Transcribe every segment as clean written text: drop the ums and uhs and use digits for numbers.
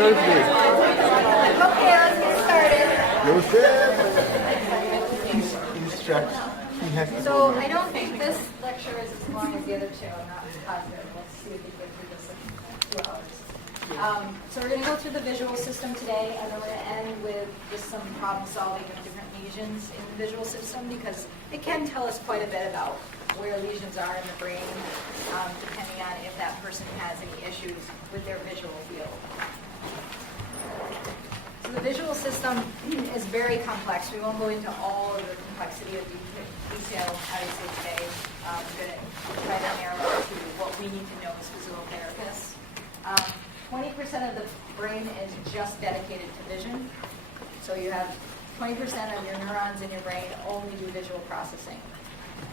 Thursday. Okay, let's get started. Joseph. He's stressed. He has to So I don't think this lecture is as long as the other two. I'm not positive. Let's see if we can do this in 2 hours. So we're going to go through the visual system today, and then we're going to end with just some problem solving of different lesions in the visual system, because it can tell us quite a bit about where lesions are in the brain, depending on if that person has any issues with their visual field. So the visual system is very complex. We won't go into all of the complexity of detail, obviously, today. I'm going to try to narrow it to what we need to know as physical therapists. 20% of the brain is just dedicated to vision. So you have 20% of your neurons in your brain only do visual processing.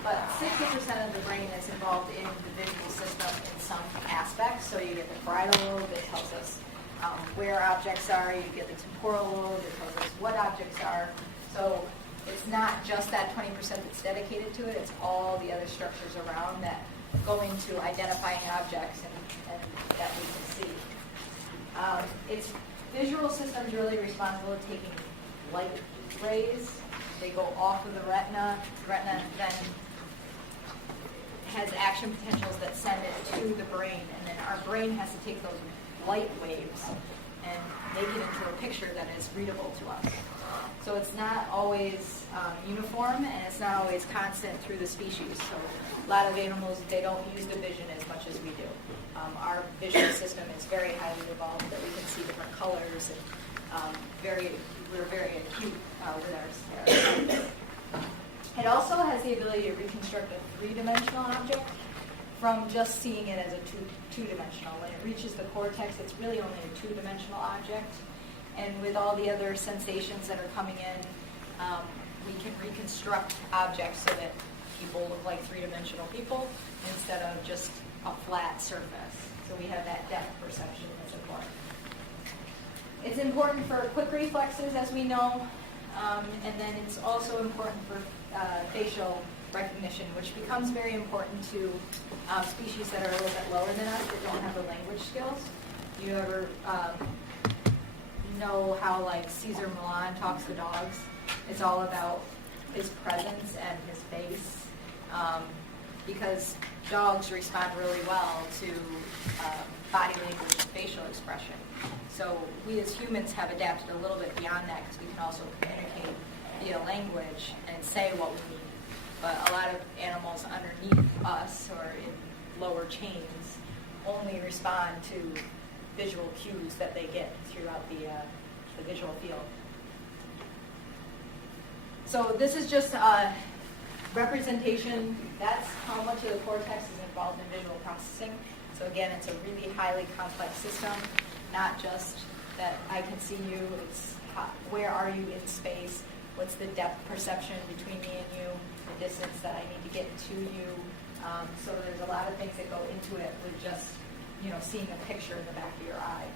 But 60% of the brain is involved in the visual system in some aspects. So you get the parietal lobe that tells us where objects are. You get the temporal lobe that tells us what objects are. So it's not just that 20% that's dedicated to it. It's all the other structures around that go into identifying objects and that we can see. Its visual system is really responsible for taking light rays. They go off of the retina. The retina then has action potentials that send it to the brain, and then our brain has to take those light waves and make it into a picture that is readable to us. So it's not always uniform, and it's not always constant through the species. So a lot of animals, they don't use the vision as much as we do. Our vision system is very highly evolved, that we can see different colors, and we're very acute with our stare. It also has the ability to reconstruct a three-dimensional object from just seeing it as a two-dimensional. When it reaches the cortex, it's really only a two-dimensional object. And with all the other sensations that are coming in, we can reconstruct objects so that people look like three-dimensional people instead of just a flat surface. So we have that depth perception that's important. It's important for quick reflexes, as we know, and then it's also important for facial recognition, which becomes very important to species that are a little bit lower than us that don't have the language skills. You ever know how, like, Cesar Millan talks to dogs? It's all about his presence and his face, because dogs respond really well to body language and facial expression. So we as humans have adapted a little bit beyond that, because we can also communicate via language and say what we need. But a lot of animals underneath us or in lower chains only respond to visual cues that they get throughout the visual field. So this is just a representation. That's how much of the cortex is involved in visual processing. So again, it's a really highly complex system, not just that I can see you, it's where are you in space, what's the depth perception between me and you, the distance that I need to get to you. So there's a lot of things that go into it with just, seeing a picture in the back of your eye.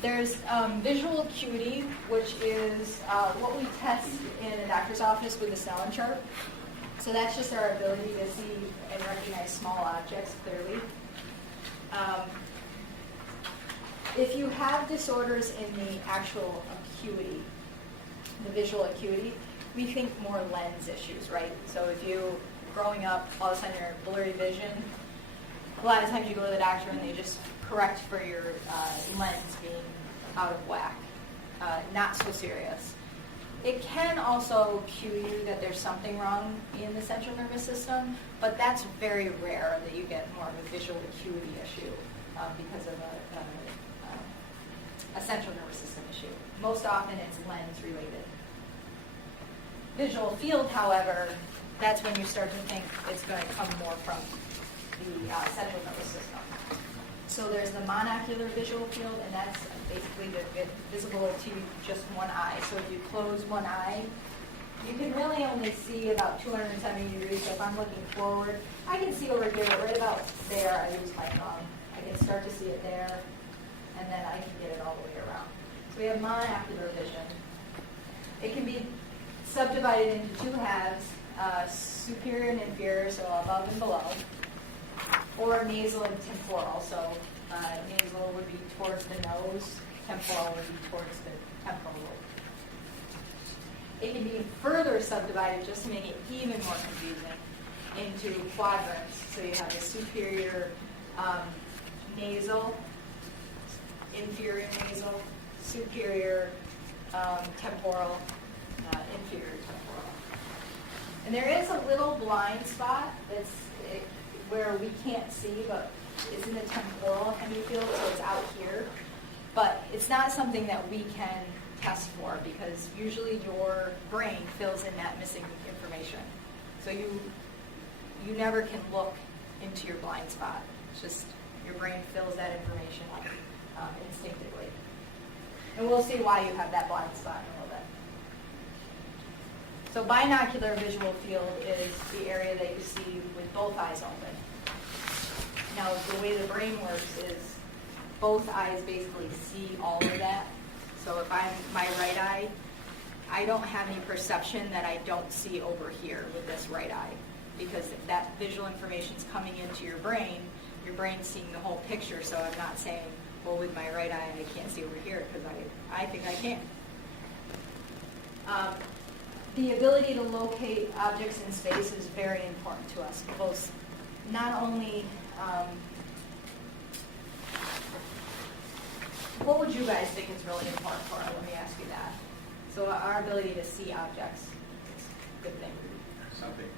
There's visual acuity, which is what we test in a doctor's office with the Snellen chart. So that's just our ability to see and recognize small objects clearly. If you have disorders in the actual acuity, the visual acuity, we think more lens issues, right? So if you, growing up, all of a sudden you're blurry vision, a lot of times you go to the doctor and they just correct for your lens being out of whack. Not so serious. It can also cue you that there's something wrong in the central nervous system, but that's very rare that you get more of a visual acuity issue because of a central nervous system issue. Most often it's lens related. Visual field, however, that's when you start to think it's going to come more from the central nervous system. So there's the monocular visual field, and that's basically visible to just one eye. So if you close one eye, you can really only see about 270 degrees. So if I'm looking forward, I can see over here, but right about there, I use my thumb. I can start to see it there, and then I can get it all the way around. So we have monocular vision. It can be subdivided into two halves, superior and inferior, so above and below, or nasal and temporal. So towards the nose, temporal would be towards the temporal lobe. It can be further subdivided, just to make it even more confusing, into quadrants. So you have the superior nasal, inferior nasal, superior temporal, inferior temporal. And there is a little blind spot where we can't see, but it's in the temporal hemifield, so it's out here. But it's not something that we can test for, because usually your brain fills in that missing information. So you never can look into your blind spot. It's just your brain fills that information instinctively. And we'll see why you have that blind spot in a little bit. So binocular visual field is the area that you see with both eyes open. Now, the way the brain works is both eyes basically see all of that. So if I'm my right eye, I don't have any perception that I don't see over here with this right eye, because if that visual information is coming into your brain's seeing the whole picture. So I'm not saying, well, with my right eye, I can't see over here, because I think I can. The ability to locate objects in space is very important to us, both not only what would you guys think is really important for us? Let me ask you that. So our ability to see objects is a good thing. Something.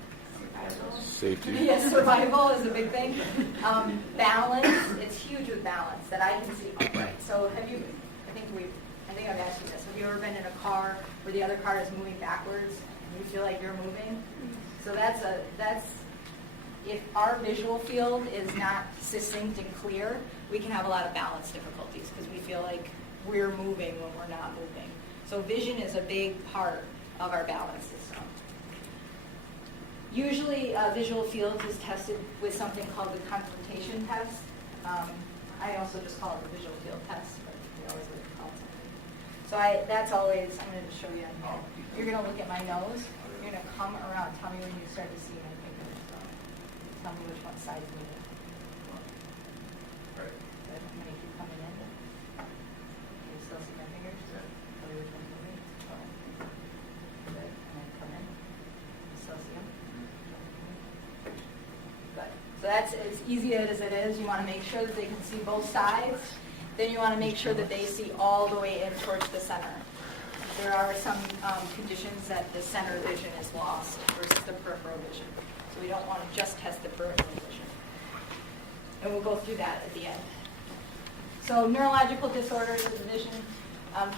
Safety. Yes, survival is a big thing. Balance, it's huge with balance, that I can see upright. So I think I've asked you this. Have you ever been in a car where the other car is moving backwards and you feel like you're moving? So that's if our visual field is not succinct and clear, we can have a lot of balance difficulties because we feel like we're moving when we're not moving. So vision is a big part of our balance system. Usually visual fields is tested with something called the confrontation test. I also just call it the visual field test, but we always like to call it something. So that's always, I'm going to show you on here. You're going to look at my nose. You're going to come around. Tell me when you start to see my fingers. Tell me which one side's moving. Right. Good. I'm going to keep coming in. Can you still see my fingers? Yeah. Tell me which one's moving. Good. And then come in. You still see them? Good. So that's as easy as it is. You want to make sure that they can see both sides. Then you want to make sure that they see all the way in towards the center. There are some conditions that the center vision is lost versus the peripheral vision. So we don't want to just test the peripheral vision. And we'll go through that at the end. So neurological disorders of the vision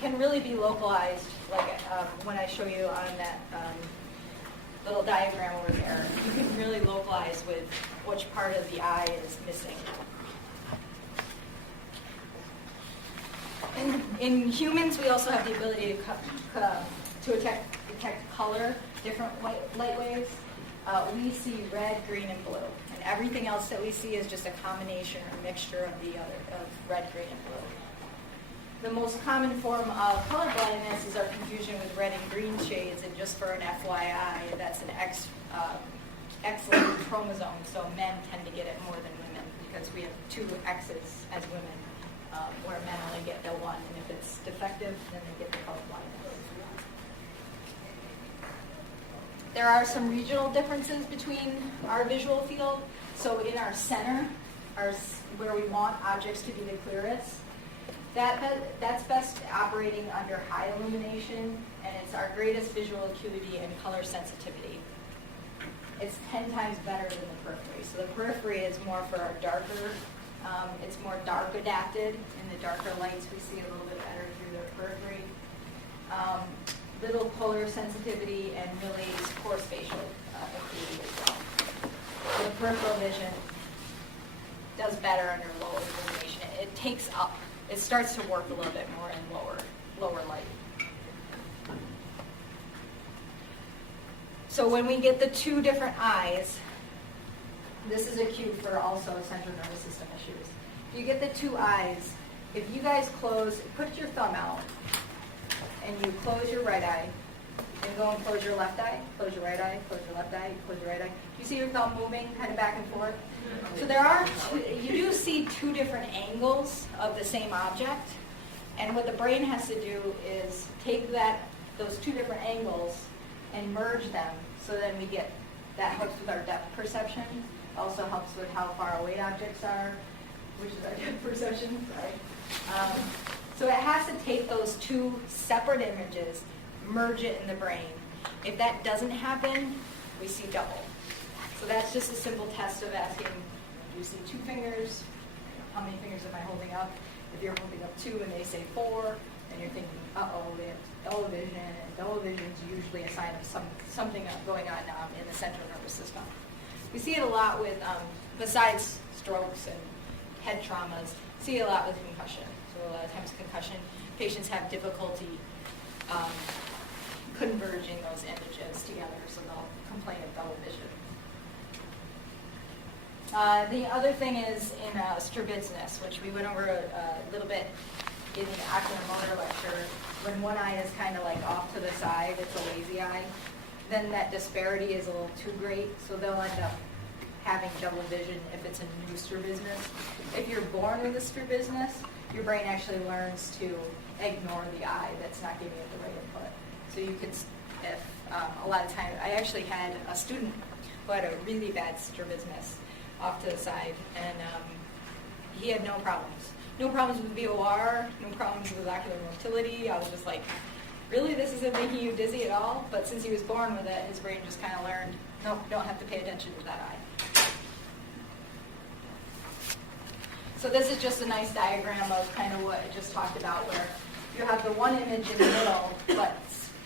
can really be localized, like when I show you on that little diagram over there. You can really localize with which part of the eye is missing. In humans, we also have the ability to detect color, different light waves. We see red, green, and blue. And everything else that we see is just a combination or mixture of red, green, and blue. The most common form of color blindness is our confusion with red and green shades. And just for an FYI, that's an X-linked chromosome. So men tend to get it more than women because we have 2 X's as women. Where men only get the 1, and if it's defective, then they get the color blindness. There are some regional differences between our visual field. So in our center, where we want objects to be the clearest, that's best operating under high illumination, and it's our greatest visual acuity and color sensitivity. It's 10 times better than the periphery. So the periphery is more for our darker. It's more dark adapted. In the darker lights, we see a little bit better through the periphery. Little color sensitivity and really poor spatial acuity as well. The peripheral vision does better under low illumination. It starts to work a little bit more in lower light. So when we get the 2 different eyes, this is a cue for also central nervous system issues. If you get the 2 eyes, if you guys put your thumb out, and you close your right eye, and go and close your left eye, close your right eye, close your left eye, close your right eye. Do you see your thumb moving kind of back and forth? So there are you do see two different angles of the same object, and what the brain has to do is take those two different angles and merge them, so then we get, that helps with our depth perception, also helps with how far away objects are, which is our depth perception, sorry. So it has to take those two separate images, merge it in the brain. If that doesn't happen, we see double. So that's just a simple test of asking, do you see two fingers? How many fingers am I holding up? If you're holding up two and they say four, then you're thinking, uh-oh, they have double vision. And double vision is usually a sign of something going on in the central nervous system. We see it a lot with, besides strokes and head traumas, see it a lot with concussion. So a lot of times concussion patients have difficulty converging those images together, so they'll complain of double vision. The other thing is in strabismus, which we went over a little bit in the oculomotor lecture. When one eye is kind of like off to the side, it's a lazy eye, then that disparity is a little too great, so they'll end up having double vision if it's a new strabismus. If you're born with a strabismus, your brain actually learns to ignore the eye that's not giving it the right input. So you could, if a lot of times, I actually had a student who had a really bad strabismus off to the side, and he had no problems. No problems with VOR, no problems with ocular motility. I was just like, really, this isn't making you dizzy at all? But since he was born with it, his brain just kind of learned, nope, don't have to pay attention to that eye. So this is just a nice diagram of kind of what I just talked about, where you have the one image in the middle, but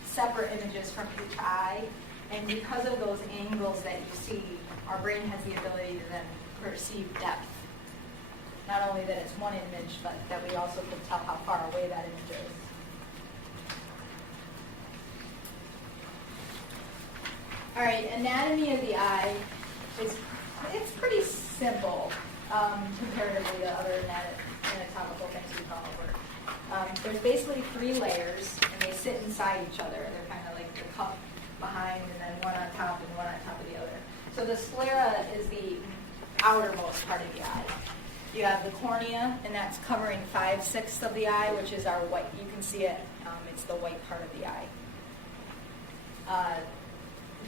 separate images from each eye. And because of those angles that you see, our brain has the ability to then perceive depth. Not only that it's one image, but that we also can tell how far away that image is. All right, anatomy of the eye it's pretty simple comparatively to other anatomical things we've gone over. There's basically three layers, and they sit inside each other. They're kind of like the cup behind, and then one on top and one on top of the other. So the sclera is the outermost part of the eye. You have the cornea, and that's covering 5/6 of the eye, which is our white. You can see it. It's the white part of the eye.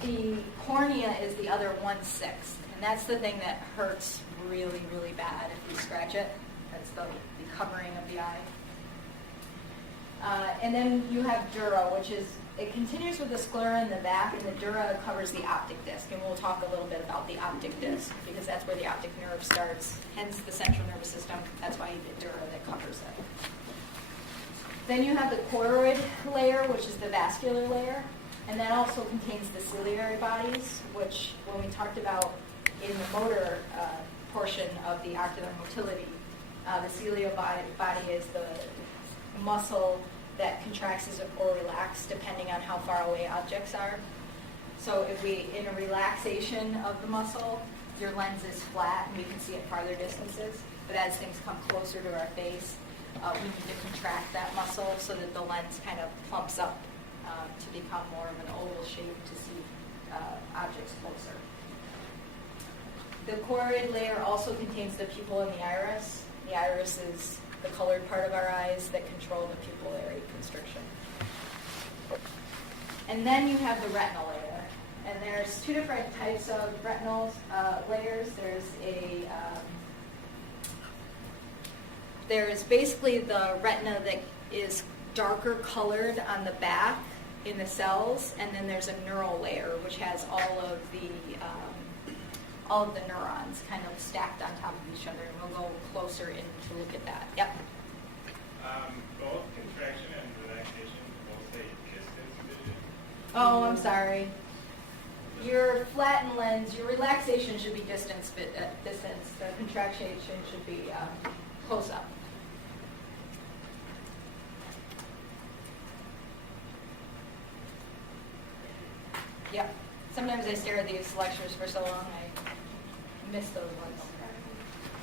The cornea is the other 1/6, and that's the thing that hurts really, really bad if you scratch it. That's the covering of the eye. And then you have dura, which is, it continues with the sclera in the back, and the dura covers the optic disc. And we'll talk a little bit about the optic disc, because that's where the optic nerve starts, hence the central nervous system. That's why you get dura that covers it. Then you have the choroid layer, which is the vascular layer, and that also contains the ciliary bodies, which when we talked about in the motor portion of the ocular motility, the ciliary body is the muscle that contracts or relaxes depending on how far away objects are. So if in a relaxation of the muscle, your lens is flat and we can see at farther distances. But as things come closer to our face, we need to contract that muscle so that the lens kind of plumps up to become more of an oval shape to see objects closer. The choroid layer also contains the pupil and the iris. The iris is the colored part of our eyes that control the pupillary constriction. And then you have the retinal layer. And there's two different types of retinal layers. There's basically the retina that is darker colored on the back in the cells, and then there's a neural layer which has all of the neurons kind of stacked on top of each other, and we'll go closer in to look at that. Yep. Both contraction and relaxation both say distance vision. Oh, I'm sorry. Your flattened lens, your relaxation should be distance. The contraction should be close up. Yep. Sometimes I stare at these lectures for so long I miss those ones.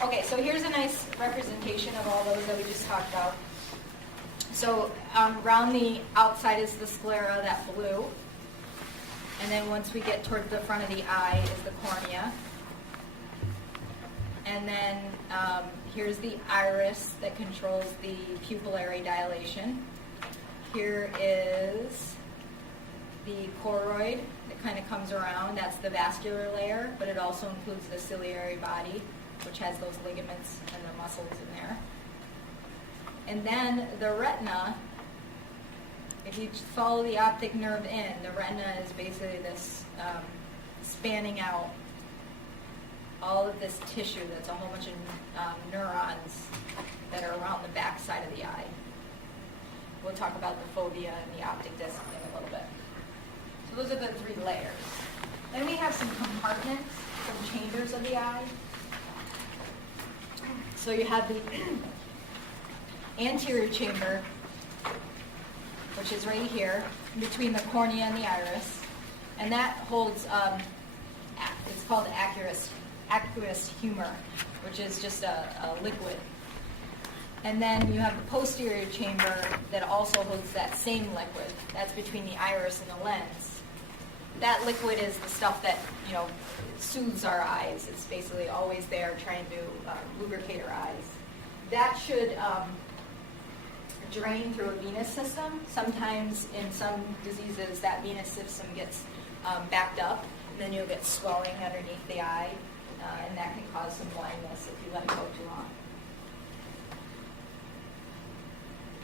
Okay, so here's a nice representation of all those that we just talked about. So around the outside is the sclera, that blue. And then once we get toward the front of the eye is the cornea. And then here's the iris that controls the pupillary dilation. Here is the choroid that kind of comes around. That's the vascular layer, but it also includes the ciliary body, which has those ligaments and the muscles in there. And then the retina, if you follow the optic nerve in, the retina is basically this spanning out all of this tissue that's a whole bunch of neurons that are around the back side of the eye. We'll talk about the fovea and the optic disc in a little bit. So those are the three layers. Then we have some compartments, some chambers of the eye. So you have the anterior chamber, which is right here, between the cornea and the iris. And that holds, it's called aqueous humor, which is just a liquid. And then you have the posterior chamber that also holds that same liquid. That's between the iris and the lens. That liquid is the stuff that, soothes our eyes. It's basically always there trying to lubricate our eyes. That should drain through a venous system. Sometimes in some diseases that venous system gets backed up, and then you'll get swelling underneath the eye, and that can cause some blindness if you let it go too long.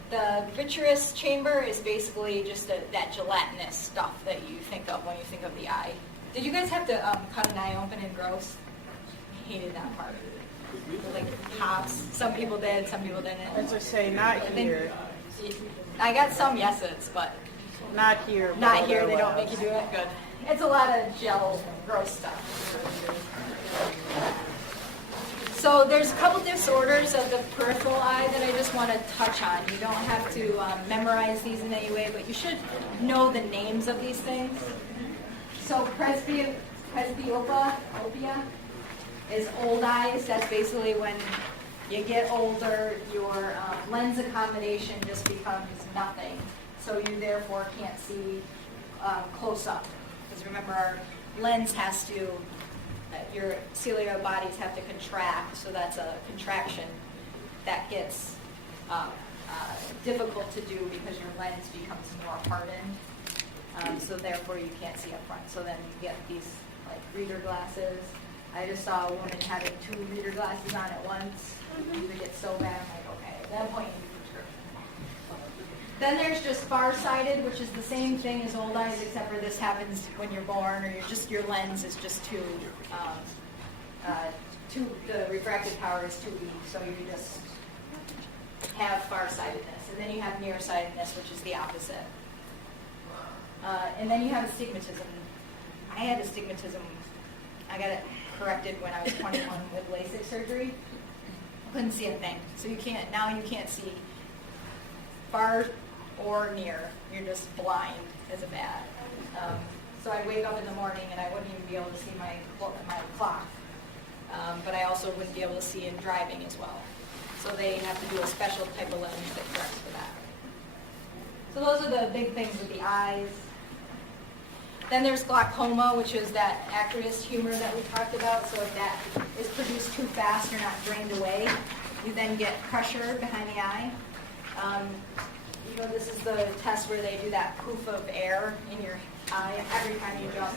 The vitreous chamber is basically just that gelatinous stuff that you think of when you think of the eye. Did you guys have to cut an eye open and gross? I hated that part. Like pops. Some people did, some people didn't. As I say, not here. I got some yeses, but Not here. not here. They don't make you do it. Good. It's a lot of gel, gross stuff. So there's a couple disorders of the peripheral eye that I just want to touch on. You don't have to memorize these in any way, but you should know the names of these things. So presbyopia is old eyes. That's basically when you get older, your lens accommodation just becomes nothing. So you therefore can't see close up. Because remember, our lens has to, your ciliary bodies have to contract, so that's a contraction that gets difficult to do because your lens becomes more hardened. So therefore you can't see up front. So then you get these like reader glasses. I just saw a woman having 2 reader glasses on at once. It gets so bad, I'm like, okay, at that point you need prescription. Then there's just farsighted, which is the same thing as old eyes, except for this happens when you're born, or your lens is just too, the refractive power is too weak, so you just have farsightedness. And then you have nearsightedness, which is the opposite. And then you have astigmatism. I had astigmatism. I got it corrected when I was 21 with LASIK surgery. Couldn't see a thing. So you can't see far or near. You're just blind as a bat. So I'd wake up in the morning and I wouldn't even be able to see my clock. But I also wouldn't be able to see in driving as well. So they have to do a special type of lens that corrects for that. So those are the big things with the eyes. Then there's glaucoma, which is that aqueous humor that we talked about. So if that is produced too fast or not drained away, you then get pressure behind the eye. This is the test where they do that poof of air in your eye every time you jump.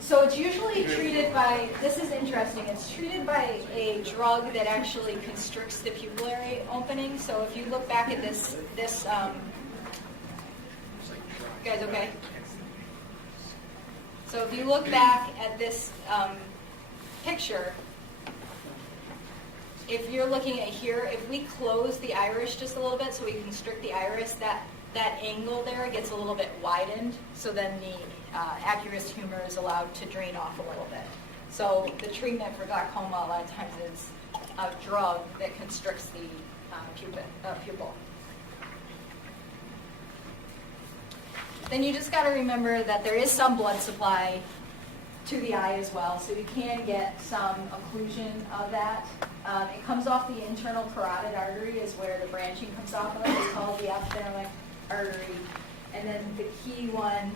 So it's usually treated by, this is interesting, it's treated by a drug that actually constricts the pupillary opening. So if you look back at this you guys okay? So if you look back at this picture, if you're looking at here, if we close the iris just a little bit so we constrict the iris, that angle there gets a little bit widened, so then the aqueous humor is allowed to drain off a little bit. So the treatment for glaucoma a lot of times is a drug that constricts the pupil. Then you just got to remember that there is some blood supply to the eye as well, so you can get some occlusion of that. It comes off the internal carotid artery is where the branching comes off of. It's called the ophthalmic artery. And then the key one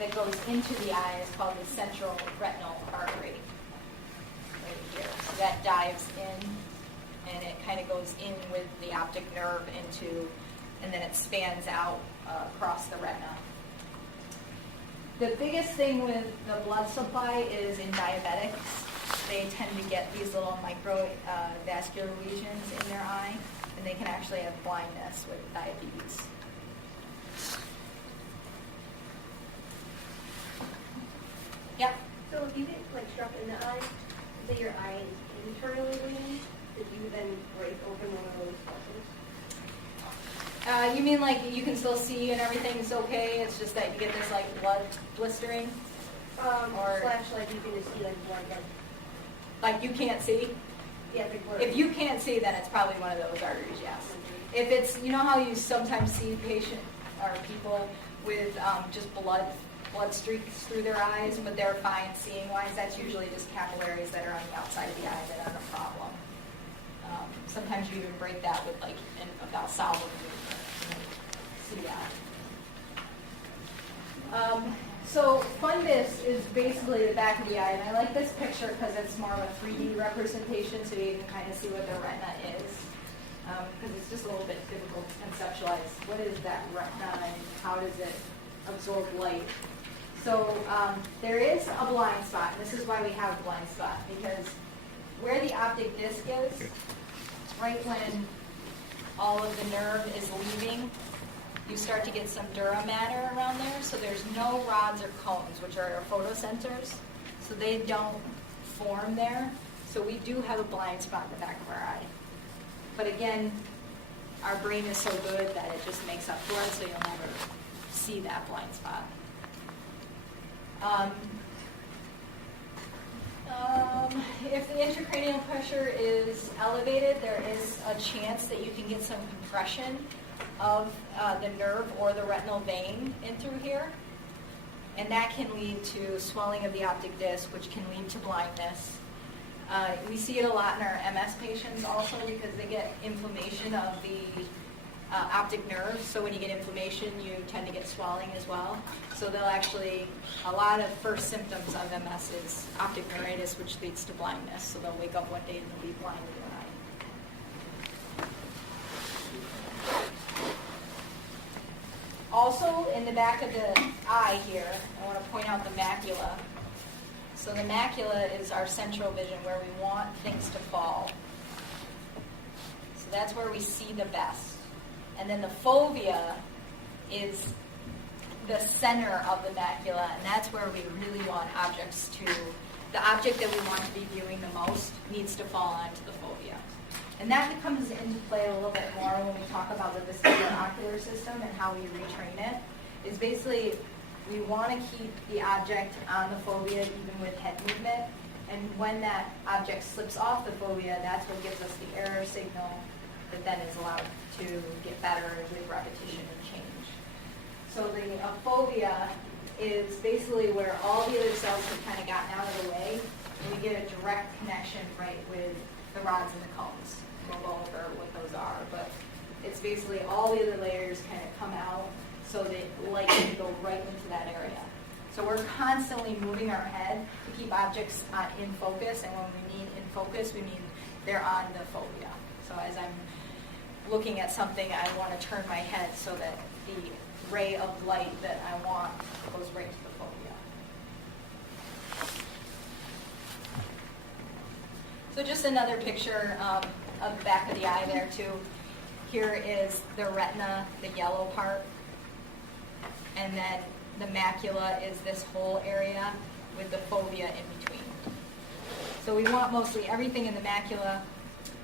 that goes into the eye is called the central retinal artery. right here. So that dives in, and it kind of goes in with the optic nerve into, and then it spans out across the retina. The biggest thing with the blood supply is in diabetics. They tend to get these little microvascular lesions in their eye, and they can actually have blindness with diabetes. Yep. So if you get like struck in the eye, say your eye is internally bleeding, did you then break open one of those vessels? You mean like you can still see and everything's okay? It's just that you get this like blood blistering, or Slash like you can just see like blood. like you can't see? Yeah, big blur. If you can't see, then it's probably one of those arteries. Yes. If it's, you know how you sometimes see patient or people with just blood streaks through their eyes, but they're fine seeing wise. That's usually just capillaries that are on the outside of the eye that aren't a problem. Sometimes you even break that with like a valsalva movement. See that. So fundus is basically the back of the eye, and I like this picture because it's more of a 3D representation, so you can kind of see what the retina is. Because it's just a little bit difficult to conceptualize. What is that retina and how does it absorb light? So there is a blind spot, and this is why we have a blind spot, because where the optic disc is, right when all of the nerve is leaving, you start to get some dura matter around there. So there's no rods or cones, which are our photocenters. So they don't form there. So we do have a blind spot in the back of our eye. But again, our brain is so good that it just makes up for it, so you'll never see that blind spot. If the intracranial pressure is elevated, there is a chance that you can get some compression of the nerve or the retinal vein in through here. And that can lead to swelling of the optic disc, which can lead to blindness. We see it a lot in our MS patients also because they get inflammation of the optic nerve. So when you get inflammation, you tend to get swelling as well. So they'll actually, a lot of first symptoms of MS is optic neuritis, which leads to blindness. So they'll wake up one day and they'll be blind in one eye. Also, in the back of the eye here, I want to point out the macula. So the macula is our central vision where we want things to fall. So that's where we see the best. And then the fovea is the center of the macula, and that's where we really want objects to, the object that we want to be viewing the most needs to fall onto the fovea. And that comes into play a little bit more when we talk about the vestibular ocular system and how we retrain it. Is basically we want to keep the object on the fovea even with head movement, and when that object slips off the fovea, that's what gives us the error signal that then is allowed to get better with repetition and change. So the fovea is basically where all the other cells have kind of gotten out of the way, and you get a direct connection right with the rods and the cones. We'll go over what those are, but it's basically all the other layers kind of come out so that light can go right into that area. So we're constantly moving our head to keep objects in focus, and when we mean in focus, we mean they're on the fovea. So as I'm looking at something, I want to turn my head so that the ray of light that I want goes right to the fovea. So just another picture of the back of the eye there too. Here is the retina, the yellow part, and then the macula is this whole area with the fovea in between. So we want mostly everything in the macula,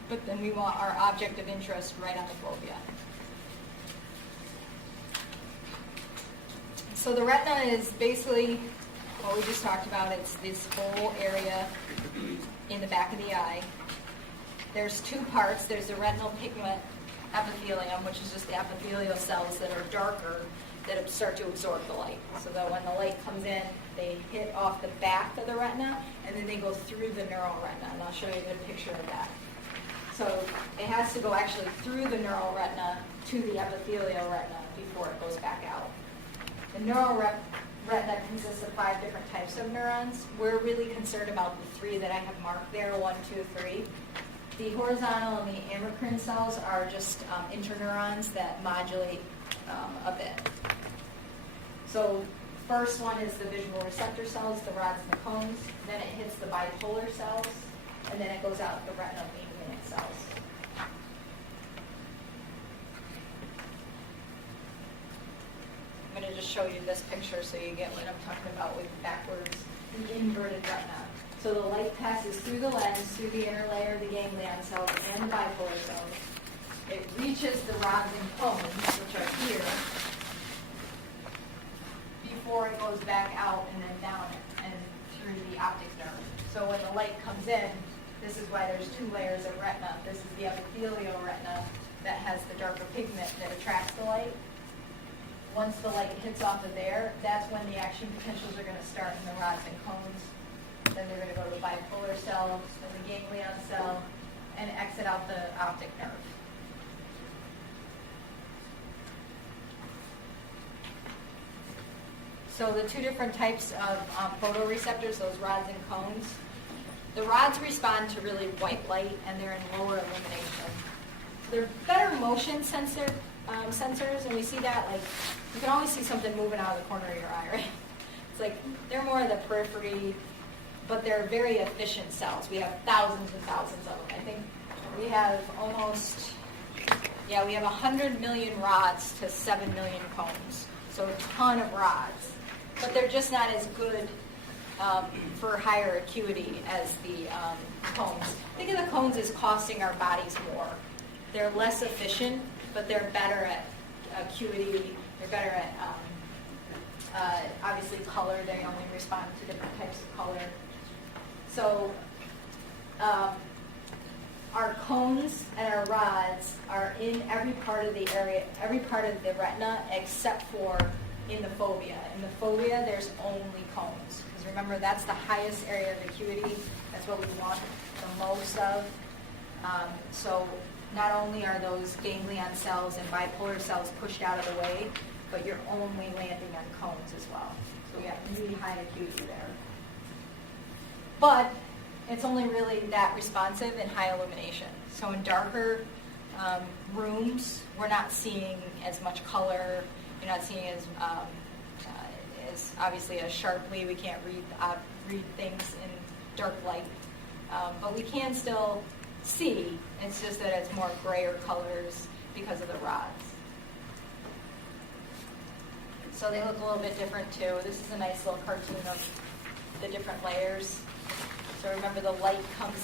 but then we want our object of interest right on the fovea. So the retina is basically what we just talked about. It's this whole area in the back of the eye. There's two parts. There's the retinal pigment epithelium, which is just the epithelial cells that are darker that start to absorb the light. So that when the light comes in, they hit off the back of the retina, and then they go through the neural retina. And I'll show you a good picture of that. So it has to go actually through the neural retina to the epithelial retina before it goes back out. The neural retina consists of 5 different types of neurons. We're really concerned about the 3 that I have marked there, 1, 2, 3. The horizontal and the amacrine cells are just interneurons that modulate a bit. So first one is the visual receptor cells, the rods and the cones. Then it hits the bipolar cells, and then it goes out the retinal ganglion cells. I'm going to just show you this picture so you get what I'm talking about with backwards, the inverted retina. So the light passes through the lens, through the inner layer of the ganglion cells and the bipolar cells. It reaches the rods and cones, which are here, before it goes back out and then down and through the optic nerve. So when the light comes in, this is why there's 2 layers of retina. This is the epithelial retina that has the darker pigment that attracts the light. Once the light hits off of there, that's when the action potentials are going to start in the rods and cones. Then they're going to go to the bipolar cell, then the ganglion cell, and exit out the optic nerve. So the 2 different types of photoreceptors, those rods and cones. The rods respond to really white light, and they're in lower illumination. They're better motion sensors, and we see that, like, you can always see something moving out of the corner of your eye, right? It's like they're more of the periphery, but they're very efficient cells. We have thousands and thousands of them. I think we have we have 100 million rods to 7 million cones, so a ton of rods. But they're just not as good for higher acuity as the cones. Think of the cones as costing our bodies more. They're less efficient, but they're better at acuity. They're better at, obviously, color. They only respond to different types of color. So our cones and our rods are in every part of the area, every part of the retina, except for in the fovea. In the fovea, there's only cones. Because remember, that's the highest area of acuity. That's what we want the most of. So not only are those ganglion cells and bipolar cells pushed out of the way, but you're only landing on cones as well. So we have really high acuity there. But it's only really that responsive in high illumination. So in darker rooms, we're not seeing as much color. You're not seeing as obviously as sharply. We can't read things in dark light, but we can still see. It's just that it's more grayer colors because of the rods. So they look a little bit different too. This is a nice little cartoon of the different layers. So remember, the light comes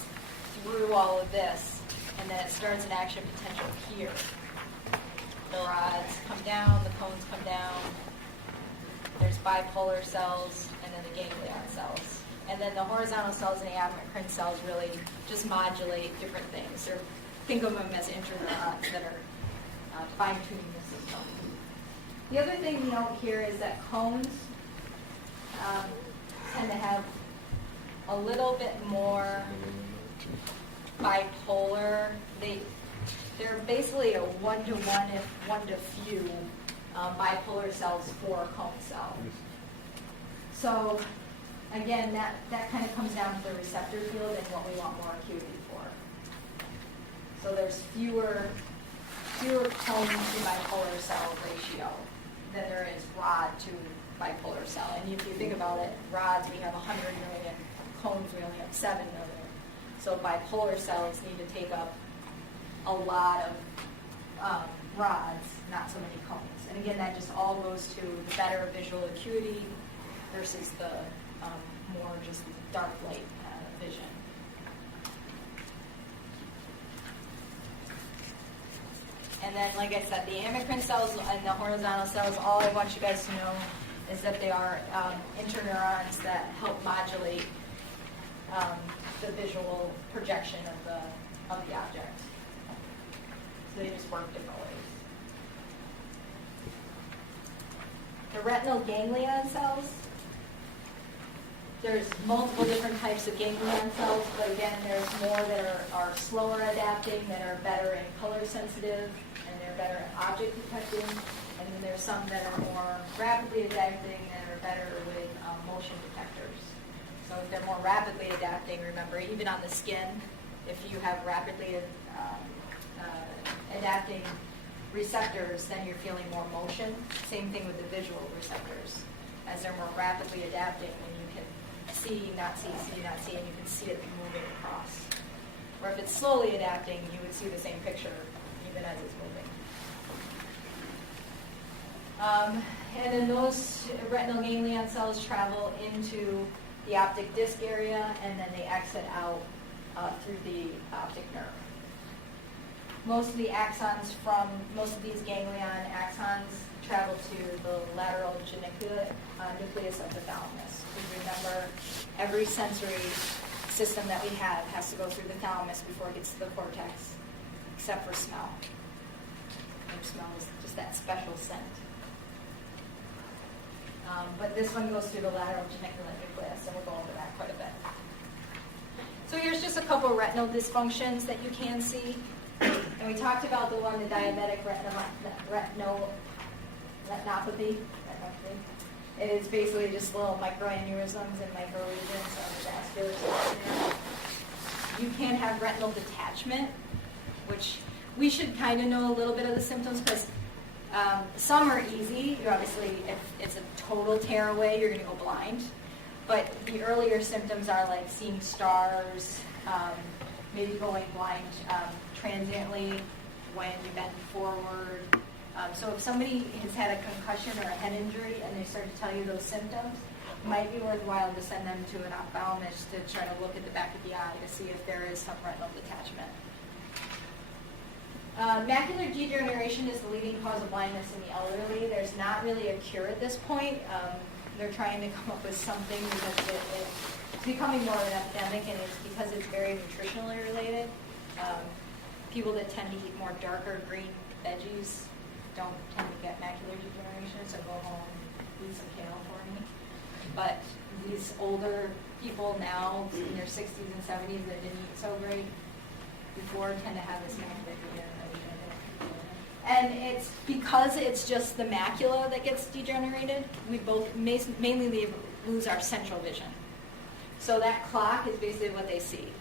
through all of this, and then it starts an action potential here. The rods come down, the cones come down. There's bipolar cells, and then the ganglion cells. And then the horizontal cells and the amacrine cells really just modulate different things. Think of them as interneurons that are fine-tuning the system. The other thing you note here is that cones tend to have a little bit more bipolar. They're basically a 1-to-1, if 1 to few, bipolar cells for a cone cell. So again, that kind of comes down to the receptor field and what we want more acuity for. So there's fewer cone to bipolar cell ratio than there is rod to bipolar cell. And if you think about it, rods, we have 100 million. Cones, we only have 7 million. So bipolar cells need to take up a lot of rods, not so many cones. And again, that just all goes to the better visual acuity versus the more just dark light vision. And then, like I said, the amacrine cells and the horizontal cells, all I want you guys to know is that they are interneurons that help modulate the visual projection of the object. So they just work different ways. The retinal ganglion cells, there's multiple different types of ganglion cells, but again, there's more that are slower adapting, that are better in color sensitive, and they're better at object detecting. And then there's some that are more rapidly adapting that are better with motion detectors. So if they're more rapidly adapting, remember, even on the skin, if you have rapidly adapting receptors, then you're feeling more motion. Same thing with the visual receptors. As they're more rapidly adapting, and you can see, not see, not see, and you can see it moving across. Or if it's slowly adapting, you would see the same picture even as it's moving. And then those retinal ganglion cells travel into the optic disc area, and then they exit out through the optic nerve. Most of the axons from most of these ganglion axons travel to the lateral nucleus of the thalamus. Because remember, every sensory system that we have has to go through the thalamus before it gets to the cortex, except for smell. And smell is just that special scent. But this one goes through the lateral geniculate nucleus, and we'll go over that quite a bit. So here's just a couple retinal dysfunctions that you can see. And we talked about the one, the diabetic retinopathy. It is basically just little microaneurysms and microlesions of the vascular system. You can have retinal detachment, which we should kind of know a little bit of the symptoms because some are easy. You're obviously, if it's a total tear away, you're going to go blind. But the earlier symptoms are like seeing stars, maybe going blind transiently when you bend forward. So if somebody has had a concussion or a head injury and they start to tell you those symptoms, it might be worthwhile to send them to an ophthalmologist to try to look at the back of the eye to see if there is some retinal detachment. Macular degeneration is the leading cause of blindness in the elderly. There's not really a cure at this point. They're trying to come up with something because it's becoming more of an epidemic, and it's because it's very nutritionally related. People that tend to eat more darker green veggies don't tend to get macular degeneration, so go home and eat some kale for me. But these older people now in their 60s and 70s that didn't eat so great before tend to have this macular degeneration. And it's because it's just the macula that gets degenerated, we both mainly lose our central vision. So that clock is basically what they see.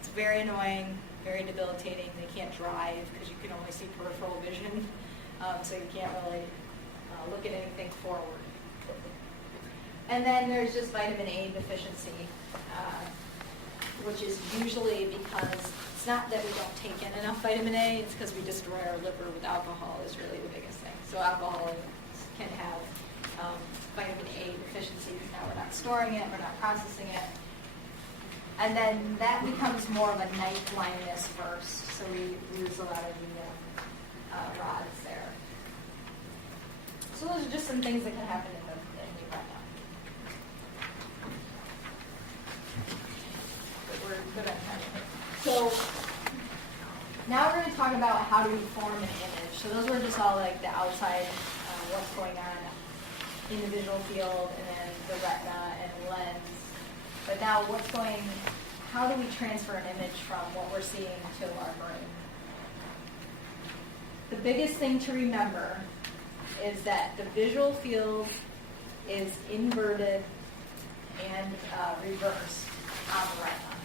It's very annoying, very debilitating. They can't drive because you can only see peripheral vision. So you can't really look at anything forward. And then there's just vitamin A deficiency, which is usually because it's not that we don't take in enough vitamin A, it's because we destroy our liver with alcohol is really the biggest thing. So alcoholics can have vitamin A deficiency because now we're not storing it, we're not processing it. And then that becomes more of a night blindness first, so we lose a lot of the rods there. So those are just some things that can happen in the retina. But we're good on time. So now we're going to talk about how do we form an image. So those were just all like the outside, what's going on in the visual field, and then the retina and lens. But now how do we transfer an image from what we're seeing to our brain? The biggest thing to remember is that the visual field is inverted and reversed on the retina.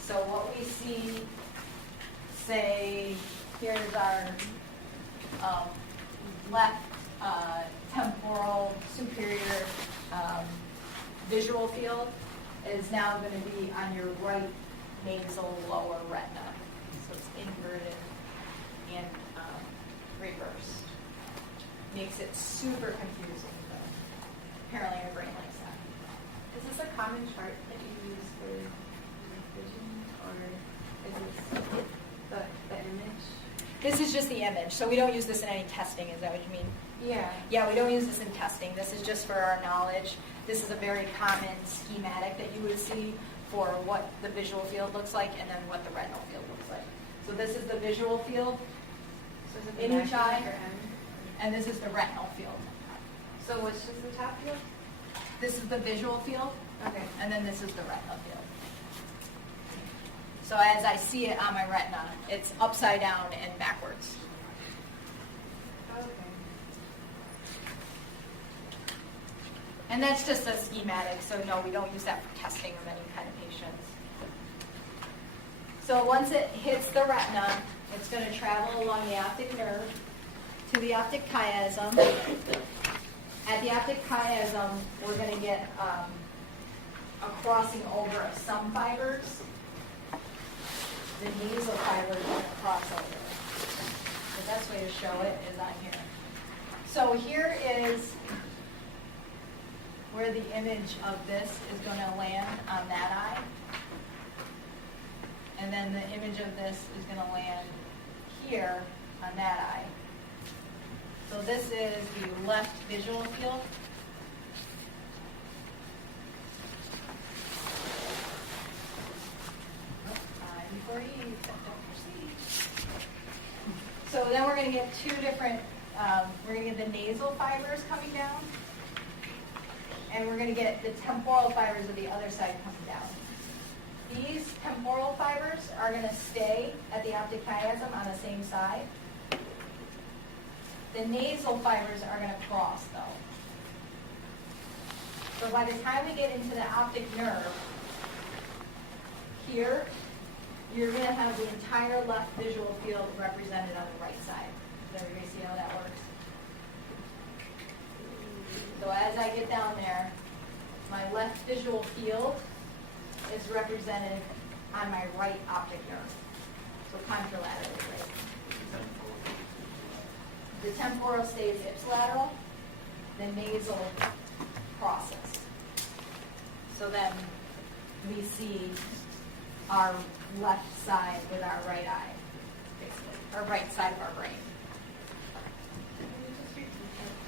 So what we see, say, here's our left temporal superior visual field is now going to be on your right nasal lower retina. So it's inverted and reversed. Makes it super confusing, but apparently your brain likes that. Is this a common chart that you use for vision, or is this the image? This is just the image, so we don't use this in any testing, is that what you mean? Yeah. Yeah, we don't use this in testing. This is just for our knowledge. This is a very common schematic that you would see for what the visual field looks like and then what the retinal field looks like. So this is the visual field So is it in the each back eye, or end? and this is the retinal field. So what's just the top field? This is the visual field, Okay. and then this is the retinal field. So as I see it on my retina, it's upside down and backwards. Okay. And that's just a schematic, so no, we don't use that for testing of any kind of patients. So once it hits the retina, it's going to travel along the optic nerve to the optic chiasm. At the optic chiasm, we're going to get a crossing over of some fibers. The nasal fibers are going to cross over. The best way to show it is on here. So here is where the image of this is going to land on that eye. And then the image of this is going to land here on that eye. So this is the left visual field. Before you proceed. So then we're going to get two different, we're going to get the nasal fibers coming down, and we're going to get the temporal fibers of the other side coming down. These temporal fibers are going to stay at the optic chiasm on the same side. The nasal fibers are going to cross, though. So by the time we get into the optic nerve, here, you're going to have the entire left visual field represented on the right side. Does everybody see how that works? So as I get down there, my left visual field is represented on my right optic nerve. So contralaterally, right? The temporal stays ipsilateral, the nasal crosses. So then we see our left side with our right eye, basically, or right side of our brain.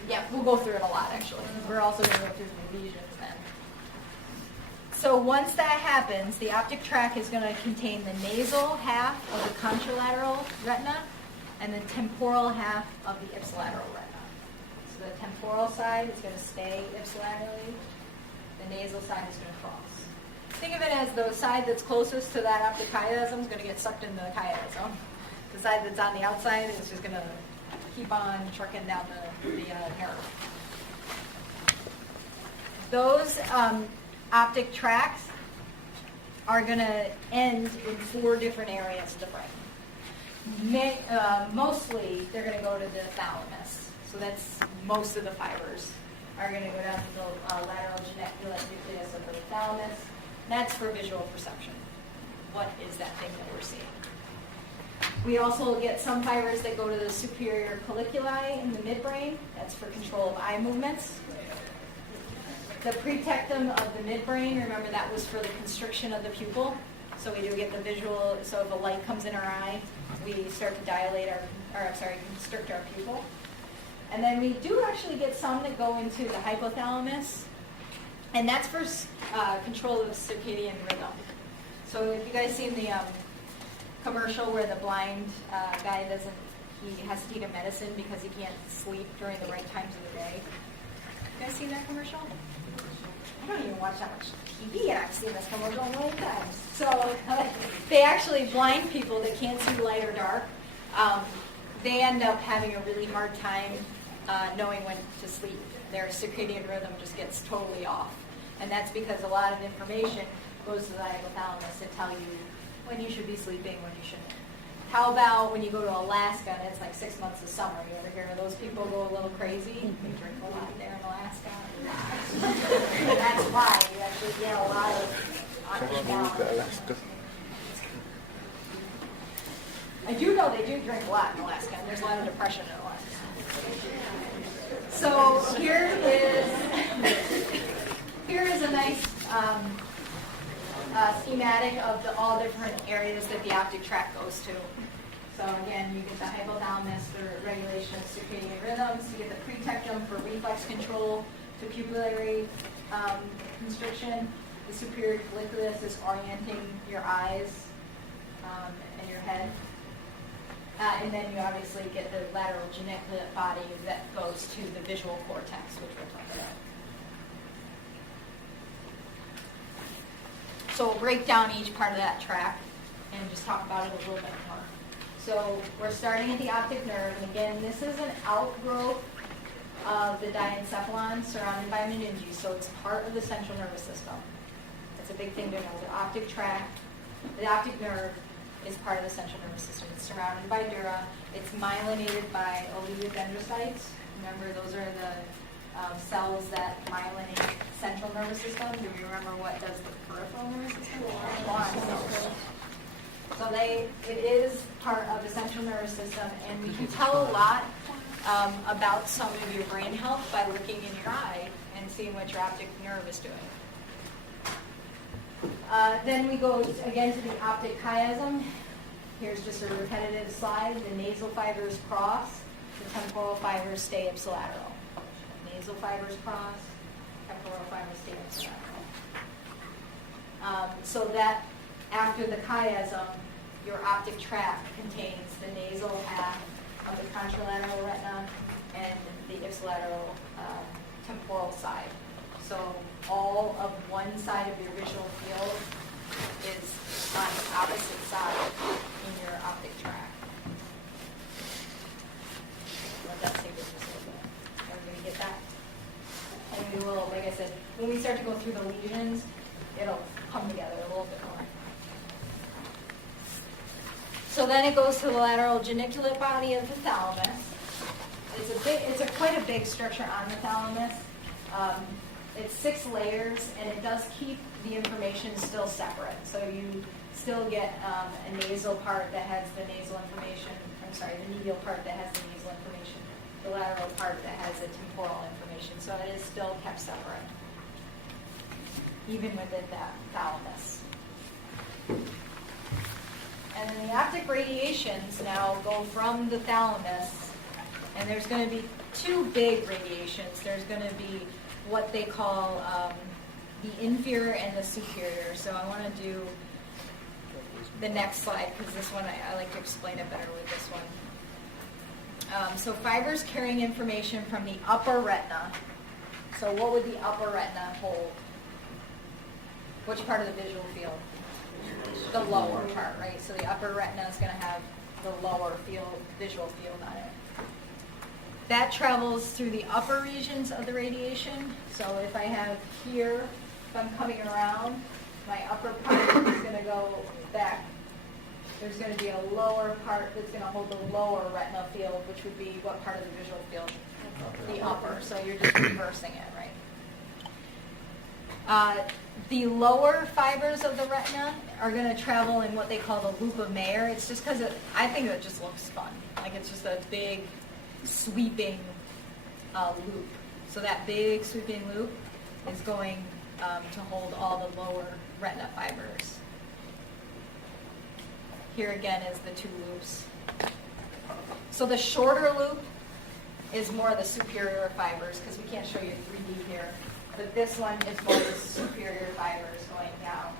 Yeah, we'll go through it a lot, actually. We're also going to go through the lesions then. So once that happens, the optic tract is going to contain the nasal half of the contralateral retina and the temporal half of the ipsilateral retina. So the temporal side is going to stay ipsilaterally. The nasal side is going to cross. Think of it as the side that's closest to that optic chiasm is going to get sucked into the chiasm. The side that's on the outside is just going to keep on trucking down the nerve. Those optic tracts are going to end in 4 different areas of the brain. Mostly, they're going to go to the thalamus. So that's most of the fibers are going to go down to the lateral geniculate nucleus of the thalamus. That's for visual perception. What is that thing that we're seeing? We also get some fibers that go to the superior colliculi in the midbrain. That's for control of eye movements. The pretectum of the midbrain, remember that was for the constriction of the pupil. So we do get the visual, so if a light comes in our eye, we start to dilate constrict our pupil. And then we do actually get some that go into the hypothalamus, and that's for control of circadian rhythm. So if you guys seen the commercial where the blind guy he has to take a medicine because he can't sleep during the right times of the day. You guys seen that commercial? I don't even watch that much TV, and I've seen this commercial a million times. So they actually, blind people that can't see light or dark, they end up having a really hard time knowing when to sleep. Their circadian rhythm just gets totally off. And that's because a lot of information goes to the hypothalamus to tell you when you should be sleeping, when you shouldn't. How about when you go to Alaska and it's like 6 months of summer? You ever hear those people go a little crazy? They drink a lot there in Alaska. And that's why you actually get a lot of Alaska. I do know they do drink a lot in Alaska, and there's a lot of depression in Alaska. So here is a nice schematic of all different areas that the optic tract goes to. So again, you get the hypothalamus for regulation of circadian rhythms. You get the pretectum for reflex control to pupillary constriction. The superior colliculus is orienting your eyes and your head. And then you obviously get the lateral geniculate body that goes to the visual cortex, which we'll talk about. So we'll break down each part of that tract and just talk about it a little bit more. So we're starting at the optic nerve, and again, this is an outgrowth of the diencephalon surrounded by meninges, so it's part of the central nervous system. That's a big thing to know. The optic tract, the optic nerve is part of the central nervous system. It's surrounded by dura. It's myelinated by oligodendrocytes. Remember, those are the cells that myelinate central nervous system. Do you remember what does the peripheral nervous system? So it is part of the central nervous system, and we can tell a lot about some of your brain health by looking in your eye and seeing what your optic nerve is doing. Then we go again to the optic chiasm. Here's just a repetitive slide. The nasal fibers cross, the temporal fibers stay ipsilateral. Nasal fibers cross, temporal fibers stay ipsilateral. So that after the chiasm, your optic tract contains the nasal half of the contralateral retina and the ipsilateral temporal side. So all of one side of your visual field is on the opposite side in your optic tract. Let that sink in just a little bit. Everybody get that? And we will, like I said, when we start to go through the lesions, it'll come together a little bit more. So then it goes to the lateral geniculate body of the thalamus. It's quite a big structure on the thalamus. It's 6 layers, and it does keep the information still separate. So you still get a nasal part that has the nasal information. The medial part that has the nasal information. The lateral part that has the temporal information. So it is still kept separate, even within that thalamus. And then the optic radiations now go from the thalamus, and there's going to be 2 big radiations. There's going to be what they call the inferior and the superior. So I want to do the next slide, because this one, I like to explain it better with this one. So fibers carrying information from the upper retina. So what would the upper retina hold? Which part of the visual field? The lower part, right? So the upper retina is going to have the lower visual field on it. That travels through the upper regions of the radiation. So if I have here, if I'm coming around, my upper part is going to go back. There's going to be a lower part that's going to hold the lower retinal field, which would be what part of the visual field? The upper. So you're just reversing it, right? The lower fibers of the retina are going to travel in what they call the loop of Mayer. It's just because I think it just looks fun. Like it's just a big sweeping loop. So that big sweeping loop is going to hold all the lower retina fibers. Here again is the 2 loops. So the shorter loop is more the superior fibers, because we can't show you 3D here. But this one is more the superior fibers going down.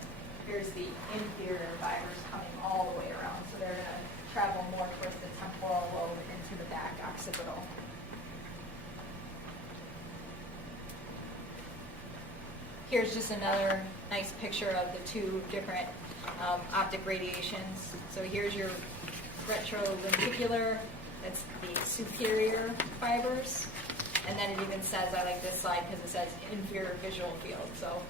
Here's the inferior fibers coming all the way around. So they're going to travel more towards the temporal lobe into the back occipital. Here's just another nice picture of the 2 different optic radiations. So here's your retrolenticular, that's the superior fibers. And then it even says, I like this slide because it says inferior visual field. So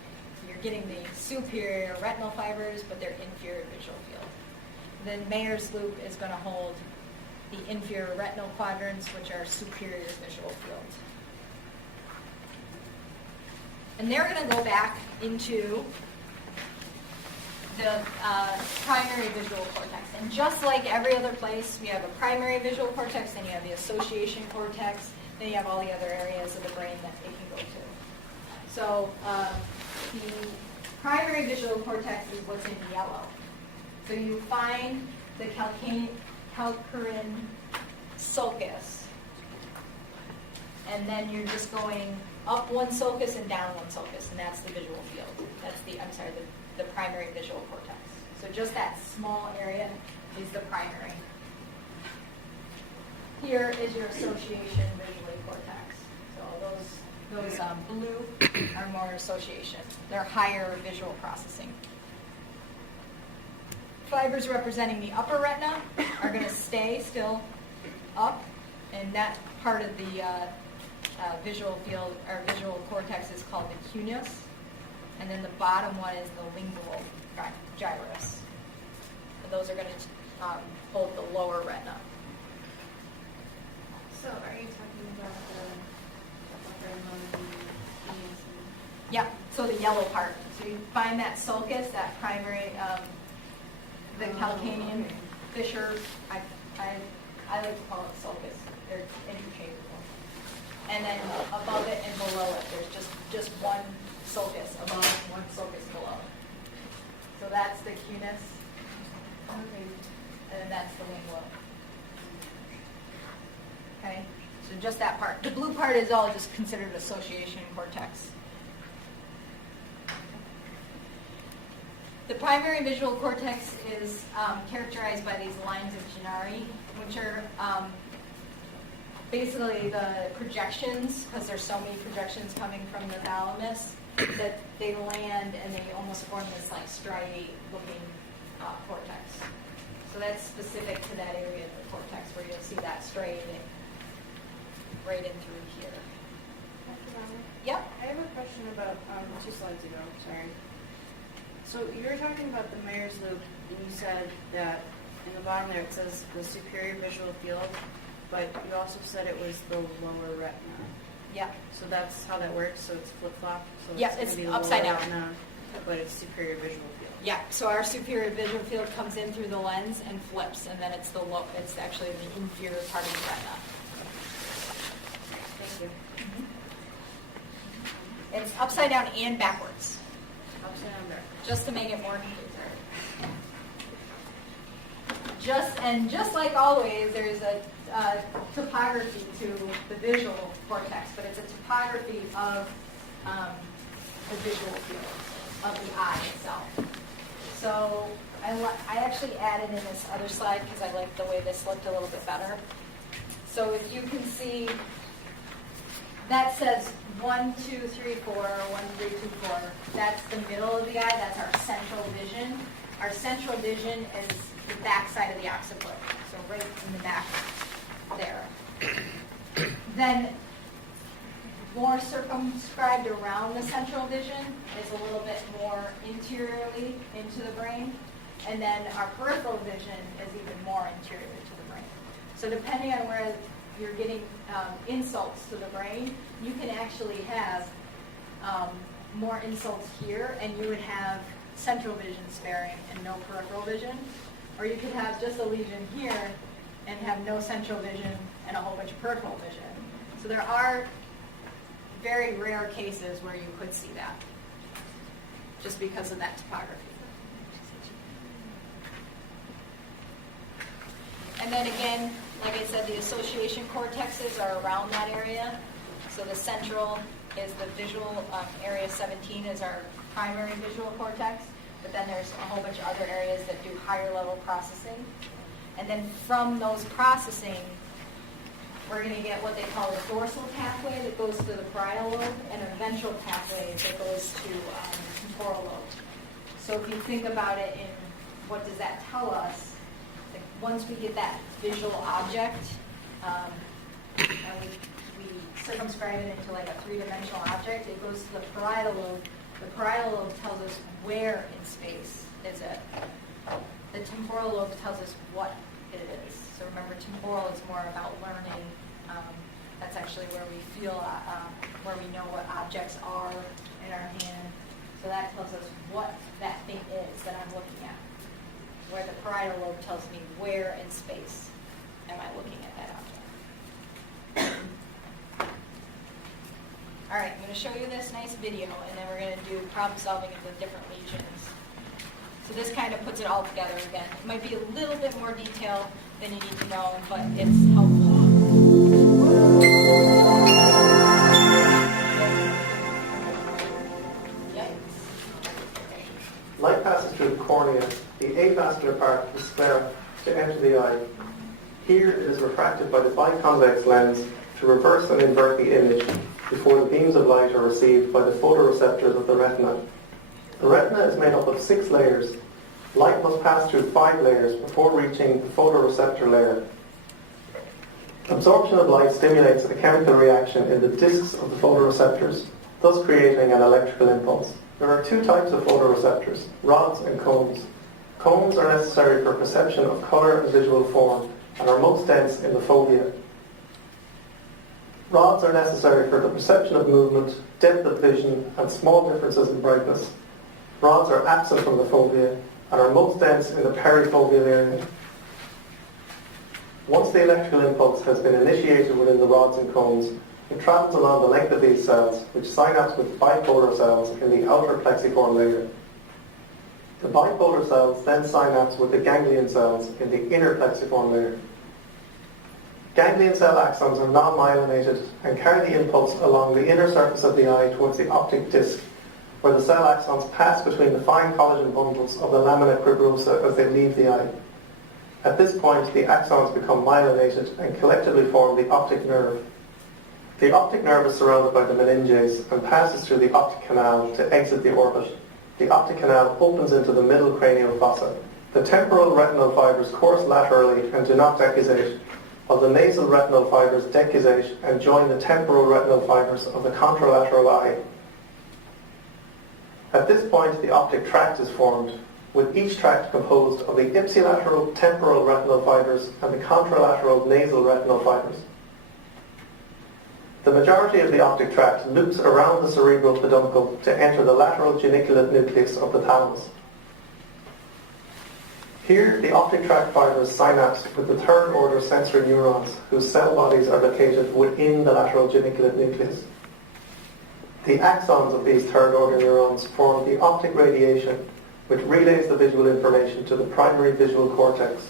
you're getting the superior retinal fibers, but they're inferior visual field. Then Mayer's loop is going to hold the inferior retinal quadrants, which are superior visual field. And they're going to go back into the primary visual cortex. And just like every other place, we have a primary visual cortex, then you have the association cortex, then you have all the other areas of the brain that they can go to. So the primary visual cortex is what's in yellow. So you find the calcarine sulcus, and then you're just going up one sulcus and down one sulcus, and that's the visual field. That's the primary visual cortex. So just that small area is the primary. Here is your association visual cortex. So those blue are more association. They're higher visual processing. Fibers representing the upper retina are going to stay still up, and that part of the visual field, or visual cortex is called the cuneus, and then the bottom one is the lingual gyrus. And those are going to hold the lower retina. So are you talking about the upper among the keys? Yeah, so the yellow part. So you find that sulcus, that primary, the calcanean fissure. I like to call it sulcus. They're interchangeable. And then above it and below it, there's just one sulcus above, one sulcus below. So that's the cuneus, Okay. and then that's the lingual. Okay, so just that part. The blue part is all just considered association cortex. The primary visual cortex is characterized by these lines of Gennari, which are basically the projections, because there's so many projections coming from the thalamus, that they land and they almost form this like striate-looking cortex. So that's specific to that area of the cortex where you'll see that striating right in through here. Dr. Bauer, Yep. I have a question about 2 slides ago. Sorry. So you were talking about the Meyer's loop, and you said that in the bottom there it says the superior visual field, but you also said it was the lower retina. Yep. So that's how that works. So it's flip-flop. So Yeah, gonna it's be the upside lower down. retina, but it's superior visual field. Yeah, so our superior visual field comes in through the lens and flips, and then it's it's actually the inferior part of the retina. Thank you. It's upside down and backwards, Upside down there. just to make it more confusing. Just like always, there's a topography to the visual cortex, but it's a topography of the visual field of the eye itself. So I actually added in this other slide because I like the way this looked a little bit better. So if you can see, that says 1, 2, 3, 4, 1, 3, 2, 4. That's the middle of the eye. That's our central vision. Our central vision is the back side of the occiput, so right in the back there. Then more circumscribed around the central vision is a little bit more interiorly into the brain. And then our peripheral vision is even more interior to the brain. So depending on where you're getting insults to the brain, you can actually have more insults here, and you would have central vision sparing and no peripheral vision. Or you could have just a lesion here and have no central vision and a whole bunch of peripheral vision. So there are very rare cases where you could see that, just because of that topography. And then again, like I said, the association cortexes are around that area. So the central is the visual, area 17 is our primary visual cortex, but then there's a whole bunch of other areas that do higher level processing. And then from those processing, we're going to get what they call a dorsal pathway that goes to the parietal lobe and a ventral pathway that goes to the temporal lobe. So if you think about it in what does that tell us, like once we get that visual object and we circumscribe it into like a three-dimensional object, it goes to the parietal lobe. The parietal lobe tells us where in space is it. The temporal lobe tells us what it is. So remember, temporal is more about learning. That's actually where we feel, where we know what objects are in our hand. So that tells us what that thing is that I'm looking at. Where the parietal lobe tells me where in space am I looking at that object. All right, I'm going to show you this nice video, and then we're going to do problem solving of the different lesions. So this kind of puts it all together again. It might be a little bit more detail than you need to know, but it's helpful. Light passes through the cornea, the avascular part of the sclera, to enter the eye. Here it is refracted by the biconvex lens to reverse and invert the image before the beams of light are received by the photoreceptors of the retina. The retina is made up of 6 layers. Light must pass through 5 layers before reaching the photoreceptor layer. Absorption of light stimulates a chemical reaction in the discs of the photoreceptors, thus creating an electrical impulse. There are two types of photoreceptors, rods and cones. Cones are necessary for perception of colour and visual form and are most dense in the fovea. Rods are necessary for the perception of movement, depth of vision and small differences in brightness. Rods are absent from the fovea and are most dense in the perifoveal area. Once the electrical impulse has been initiated within the rods and cones, it travels along the length of these cells, which synapse with bipolar cells in the outer plexiform layer. The bipolar cells then synapse with the ganglion cells in the inner plexiform layer. Ganglion cell axons are non-myelinated and carry the impulse along the inner surface of the eye towards the optic disc, where the cell axons pass between the fine collagen bundles of the lamina cribrosa as they leave the eye. At this point, the axons become myelinated and collectively form the optic nerve. The optic nerve is surrounded by the meninges and passes through the optic canal to exit the orbit. The optic canal opens into the middle cranial fossa. The temporal retinal fibers course laterally and do not decussate, while the nasal retinal fibers decussate and join the temporal retinal fibers of the contralateral eye. At this point, the optic tract is formed, with each tract composed of the ipsilateral temporal retinal fibers and the contralateral nasal retinal fibers. The majority of the optic tract loops around the cerebral peduncle to enter the lateral geniculate nucleus of the thalamus. Here, the optic tract fibers synapse with the third-order sensory neurons, whose cell bodies are located within the lateral geniculate nucleus. The axons of these third-order neurons form the optic radiation, which relays the visual information to the primary visual cortex.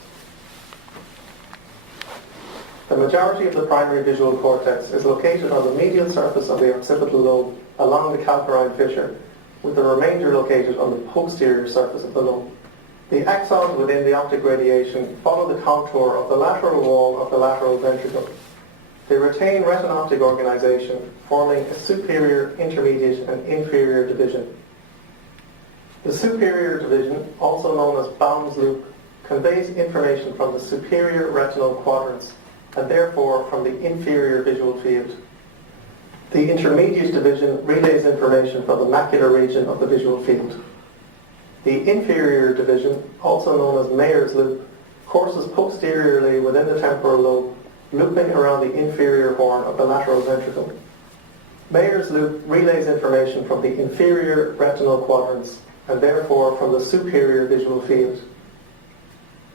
The majority of the primary visual cortex is located on the medial surface of the occipital lobe along the calcarine fissure, with the remainder located on the posterior surface of the lobe. The axons within the optic radiation follow the contour of the lateral wall of the lateral ventricle. They retain retinoptic organization, forming a superior, intermediate, and inferior division. The superior division, also known as Baum's loop, conveys information from the superior retinal quadrants, and therefore from the inferior visual field. The intermediate division relays information from the macular region of the visual field. The inferior division, also known as Mayer's loop, courses posteriorly within the temporal lobe, looping around the inferior horn of the lateral ventricle. Mayer's loop relays information from the inferior retinal quadrants, and therefore from the superior visual field.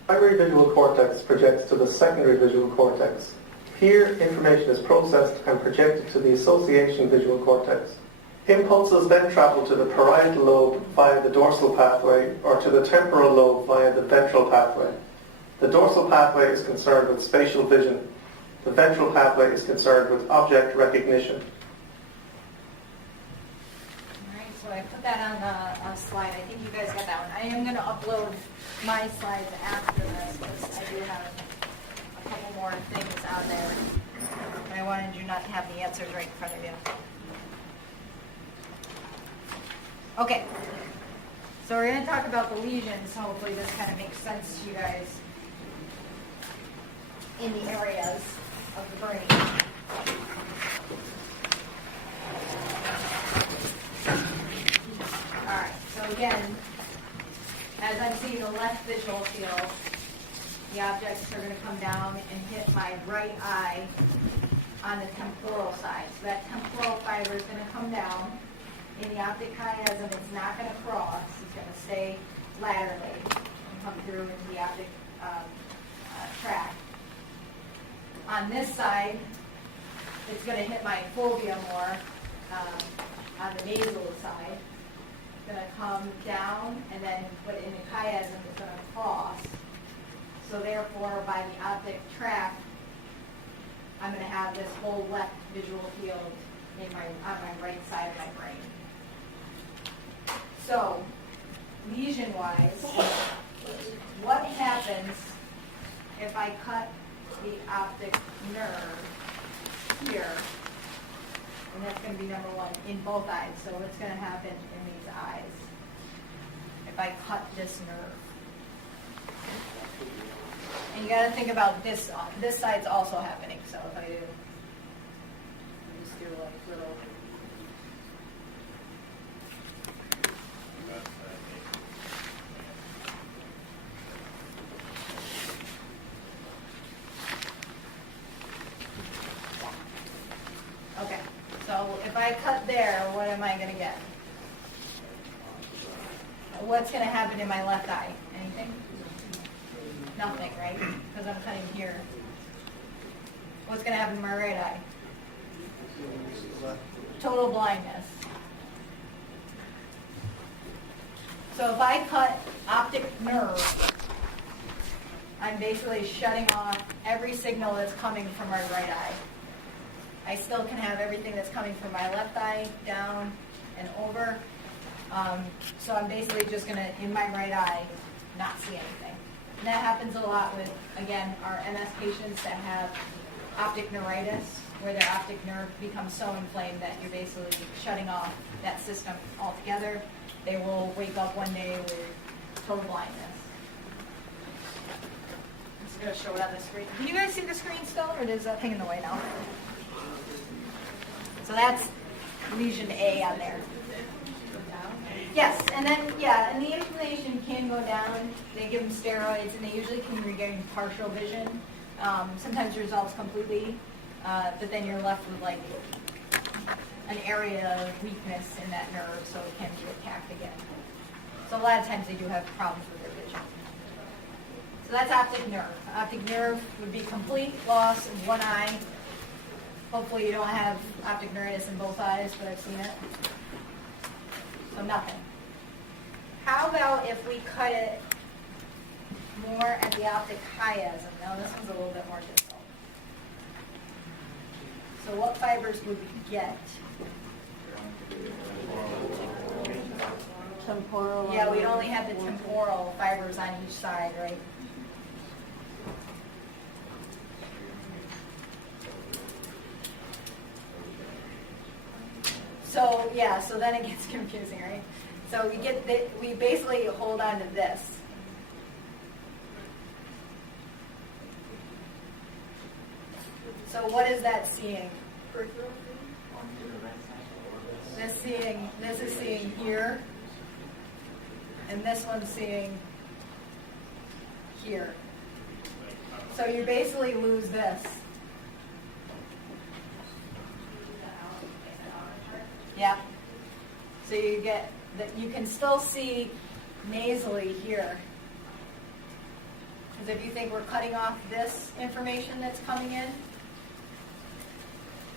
The primary visual cortex projects to the secondary visual cortex. Here, information is processed and projected to the association visual cortex. Impulses then travel to the parietal lobe via the dorsal pathway or to the temporal lobe via the ventral pathway. The dorsal pathway is concerned with spatial vision. The ventral pathway is concerned with object recognition. All right, so I put that on a slide. I think you guys got that one. I am going to upload my slides after this because I do have a couple more things on there. And I wanted you not to have the answers right in front of you. Okay, so we're going to talk about the lesions. Hopefully this kind of makes sense to you guys in the areas of the brain. All right, so again, as I'm seeing the left visual field, the objects are going to come down and hit my right eye on the temporal side. So that temporal fiber is going to come down. In the optic chiasm, it's not going to cross. It's going to stay laterally and come through into the optic tract. On this side, it's going to hit my fovea more on the nasal side. It's going to come down, and then, but in the chiasm, it's going to cross. So therefore, by the optic tract, I'm going to have this whole left visual field on my right side of my brain. So, lesion-wise, what happens if I cut the optic nerve here? And that's going to be number one in both eyes. So what's going to happen in these eyes if I cut this nerve? And you got to think about this side's also happening. So if I do, just do like little. Okay, so if I cut there, what am I going to get? What's going to happen in my left eye? Anything? Nothing, right? Because I'm cutting here. What's going to happen in my right eye? Total blindness. So if I cut optic nerve, I'm basically shutting off every signal that's coming from my right eye. I still can have everything that's coming from my left eye down and over. So I'm basically just going to, in my right eye, not see anything. And that happens a lot with, again, our MS patients that have optic neuritis, where their optic nerve becomes so inflamed that you're basically shutting off that system altogether. They will wake up one day with total blindness. I'm just going to show it on the screen. Can you guys see the screen still, or is that thing in the way now? So that's lesion A on there. Yes, and then, yeah, and the inflammation can go down. They give them steroids, and they usually can regain partial vision. Sometimes it resolves completely, but then you're left with, like, an area of weakness in that nerve, so it can be attacked again. So a lot of times they do have problems with their vision. So that's optic nerve. Optic nerve would be complete loss of one eye. Hopefully you don't have optic neuritis in both eyes, but I've seen it. So nothing. How about if we cut it more at the optic chiasm? Now this one's a little bit more difficult. So what fibers would we get? Temporal. Yeah, we'd only have the temporal fibers on each side, right? So yeah, so then it gets confusing, right? So we basically hold on to this. So what is that seeing? This is seeing here, and this one's seeing here. So you basically lose this. Yeah. So you get that you can still see nasally here. Because if you think we're cutting off this information that's coming in,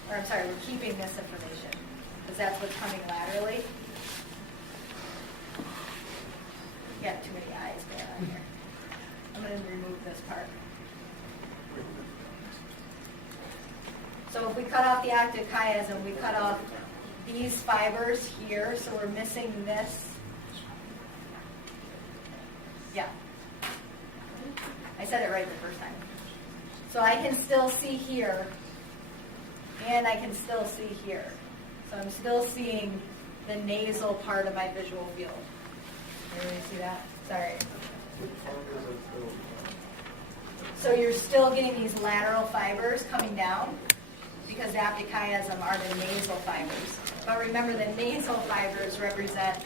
or I'm sorry, we're keeping this information, because that's what's coming laterally. You got too many eyes going on here. I'm going to remove this part. So if we cut off the optic chiasm, we cut off these fibers here, so we're missing this. Yeah. I said it right the first time. So I can still see here, and I can still see here. So I'm still seeing the nasal part of my visual field. Everybody see that? Sorry. So you're still getting these lateral fibers coming down because the optic chiasm are the nasal fibers. But remember, the nasal fibers represent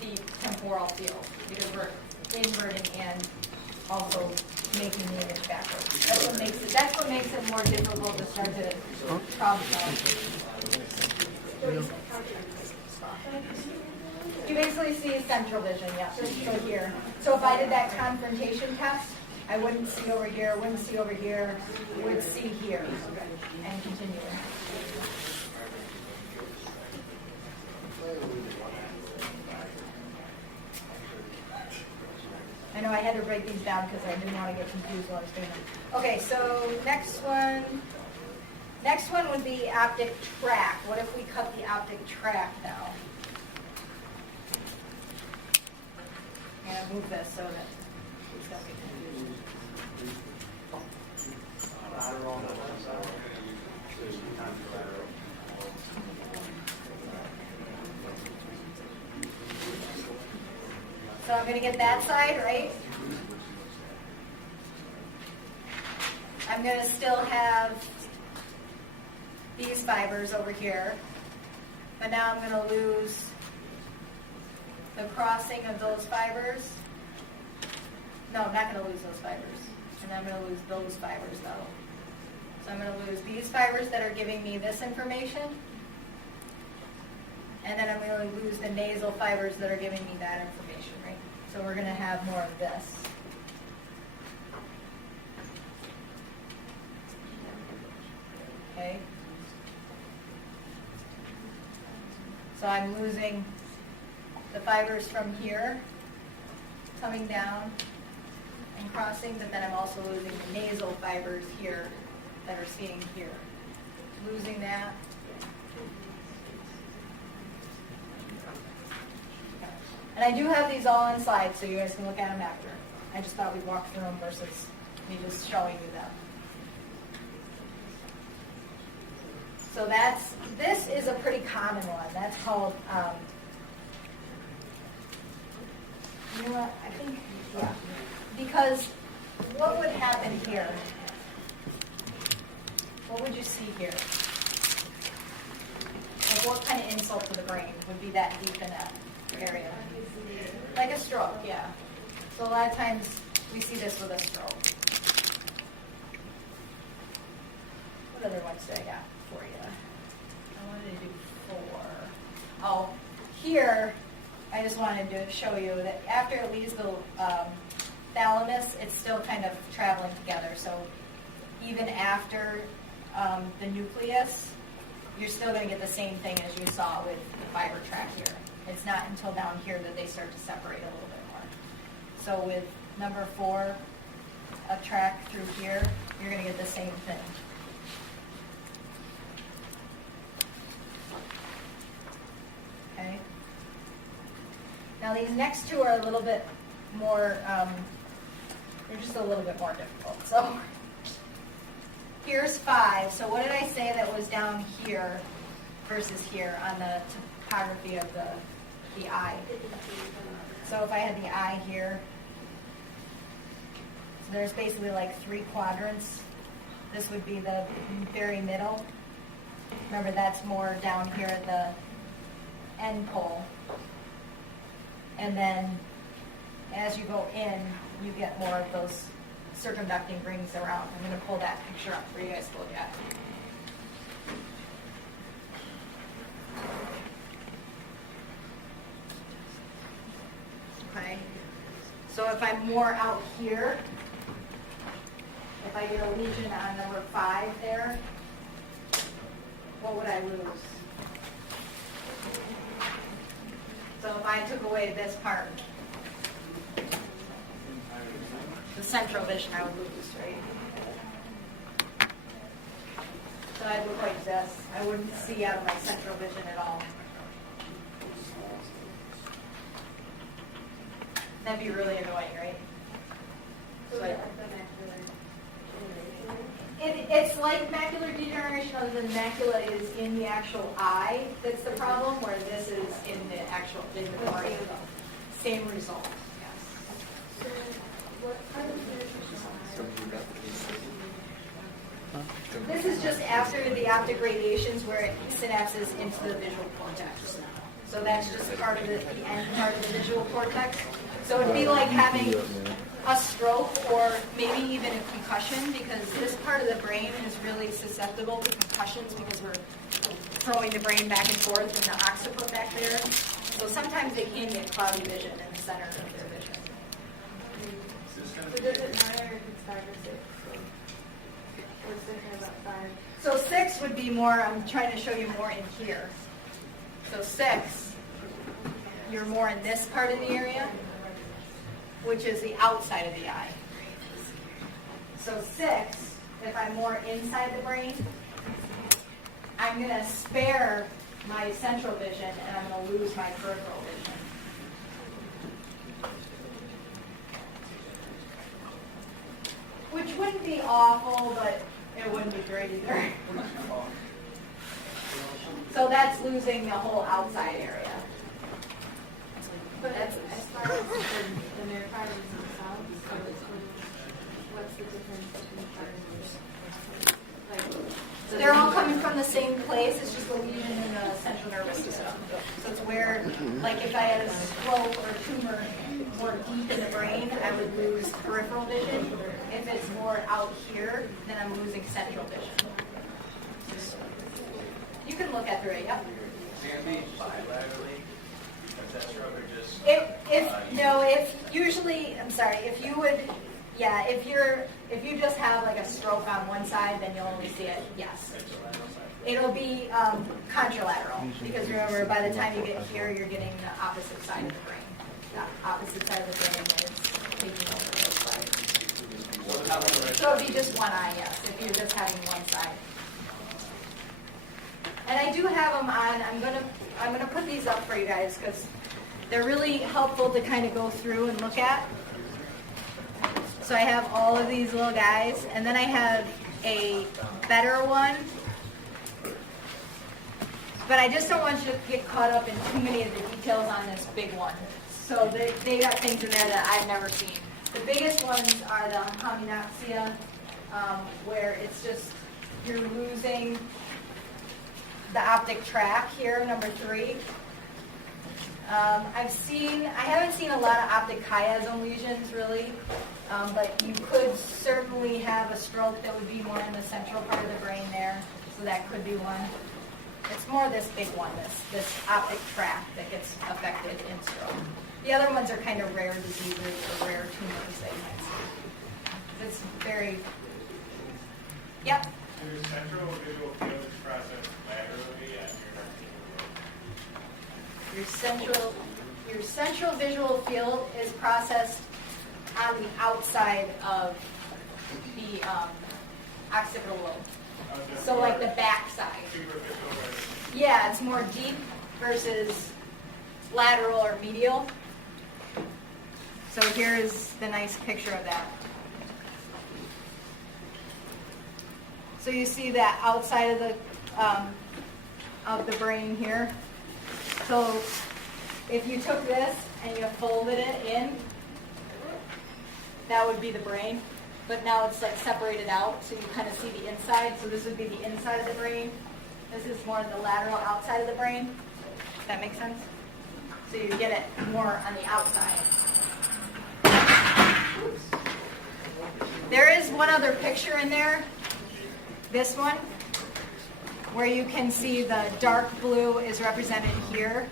the temporal field because we're inverting and also making the image backwards. That's what makes it more difficult to start to problem solve. You basically see central vision, yeah. So here. So if I did that confrontation test, I wouldn't see over here, wouldn't see over here, would see here, and continue. I know I had to break these down because I didn't want to get confused while I was doing it. Okay, so next one would be optic tract. What if we cut the optic tract now? I'm going to move this so that it's going to be confused. So I'm going to get that side, right? I'm going to still have these fibers over here, but now I'm going to lose the crossing of those fibers. No, I'm not going to lose those fibers. And I'm going to lose those fibers, though. So I'm going to lose these fibers that are giving me this information. And then I'm going to lose the nasal fibers that are giving me that information, right? So we're going to have more of this. Okay? So I'm losing the fibers from here, coming down and crossing, but then I'm also losing the nasal fibers here that are seeing here. Losing that. And I do have these all on slides, so you guys can look at them after. I just thought we'd walk through them versus me just showing you them. So this is a pretty common one. That's called, you know what, I think, yeah. Because what would happen here? What would you see here? Like what kind of insult to the brain would be that deep in that area? Like a stroke, yeah. So a lot of times we see this with a stroke. What other ones do I got for you? I wanted to do 4. Oh, here I just wanted to show you that after it leaves the thalamus, it's still kind of traveling together. So even after the nucleus, you're still going to get the same thing as you saw with the fiber track here. It's not until down here that they start to separate a little bit more. So with number 4, a track through here, you're going to get the same thing. Okay. Now these next 2 are a little bit more, they're just a little bit more difficult. So here's 5. So what did I say that was down here versus here on the topography of the eye? So if I had the eye here, so there's basically like 3 quadrants. This would be the very middle. Remember, that's more down here at the end pole. And then as you go in, you get more of those circumducting rings around. I'm going to pull that picture up for you guys to look at. Okay. So if I'm more out here, if I get a lesion on number 5 there, what would I lose? So if I took away this part, the central vision I would lose, right? So I'd look like this. I wouldn't see out of my central vision at all. That'd be really annoying, right? So it's like macular degeneration, other than macula is in the actual eye. That's the problem, where this is in the actual in the brain. Same result. Yes. This is just after the optic radiations where it synapses into the visual cortex. So that's just part of the end part of the visual cortex. So it'd be like having a stroke or maybe even a concussion, because this part of the brain is really susceptible to concussions because we're throwing the brain back and forth and the occiput back there. So sometimes they can get cloudy vision in the center of their vision. So does it matter if it's 5 or 6? What's different about 5? So 6 would be more, I'm trying to show you more in here. So 6, you're more in this part of the area, which is the outside of the eye. So 6, if I'm more inside the brain, I'm going to spare my central vision and I'm going to lose my peripheral vision. Which wouldn't be awful, but it wouldn't be great either. So that's losing the whole outside area. But as far as the nerve fibers themselves, so what's the difference between fibers? they're all coming from the same place. It's just a lesion in the central nervous system. So it's where, like if I had a stroke or a tumor more deep in the brain, I would lose peripheral vision. If it's more out here, then I'm losing central vision. You can look at the right, yep. Can it be bilaterally? Because that stroke or just... If you would, yeah, if you just have like a stroke on one side, then you'll only see it, yes. It'll be contralateral, because remember, by the time you get here, you're getting the opposite side of the brain. The opposite side of the brain is taking over both sides. So it'd be just one eye, yes, if you're just having one side. And I do have them on. I'm gonna put these up for you guys because they're really helpful to kind of go through and look at. So I have all of these little guys, and then I have a better one. But I just don't want you to get caught up in too many of the details on this big one. So they got things in there that I've never seen. The biggest ones are the heminoxia, where it's just you're losing the optic tract here, number 3. I haven't seen a lot of optic chiasm lesions really, but you could certainly have a stroke that would be more in the central part of the brain there, so that could be one. It's more this big one, this optic tract that gets affected in stroke. The other ones are kind of rare diseases or rare tumors that you might see. It's very, yep. Your central visual field is processed laterally and Your central visual field is processed on the outside of the occipital lobe. So like the back side. Yeah, it's more deep versus lateral or medial. So here is the nice picture of that. So you see that outside of the brain here. So if you took this and you folded it in, that would be the brain. But now it's like separated out, so you kind of see the inside. So this would be the inside of the brain. This is more the lateral outside of the brain. Does that make sense? So you get it more on the outside. Oops. There is one other picture in there, this one, where you can see the dark blue is represented here,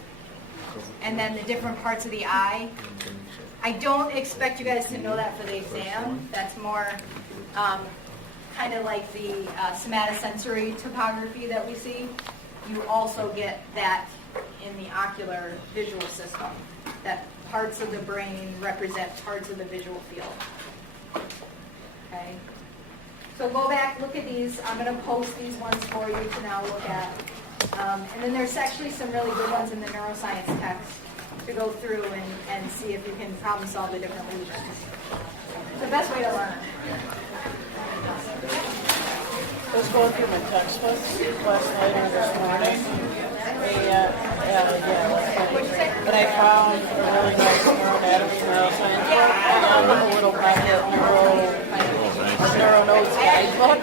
and then the different parts of the eye. I don't expect you guys to know that for the exam. That's more kind of like the somatosensory topography that we see. You also get that in the ocular visual system, that parts of the brain represent parts of the visual field. Okay? So go back, look at these. I'm going to post these ones for you to now look at. And then there's actually some really good ones in the neuroscience text to go through and see if you can problem solve the different lesions. It's the best way to learn. I was going through my textbooks last night or this morning. But I found a really nice neuroanatomy, neuroscience book, and a little pocket neuro notes guidebook.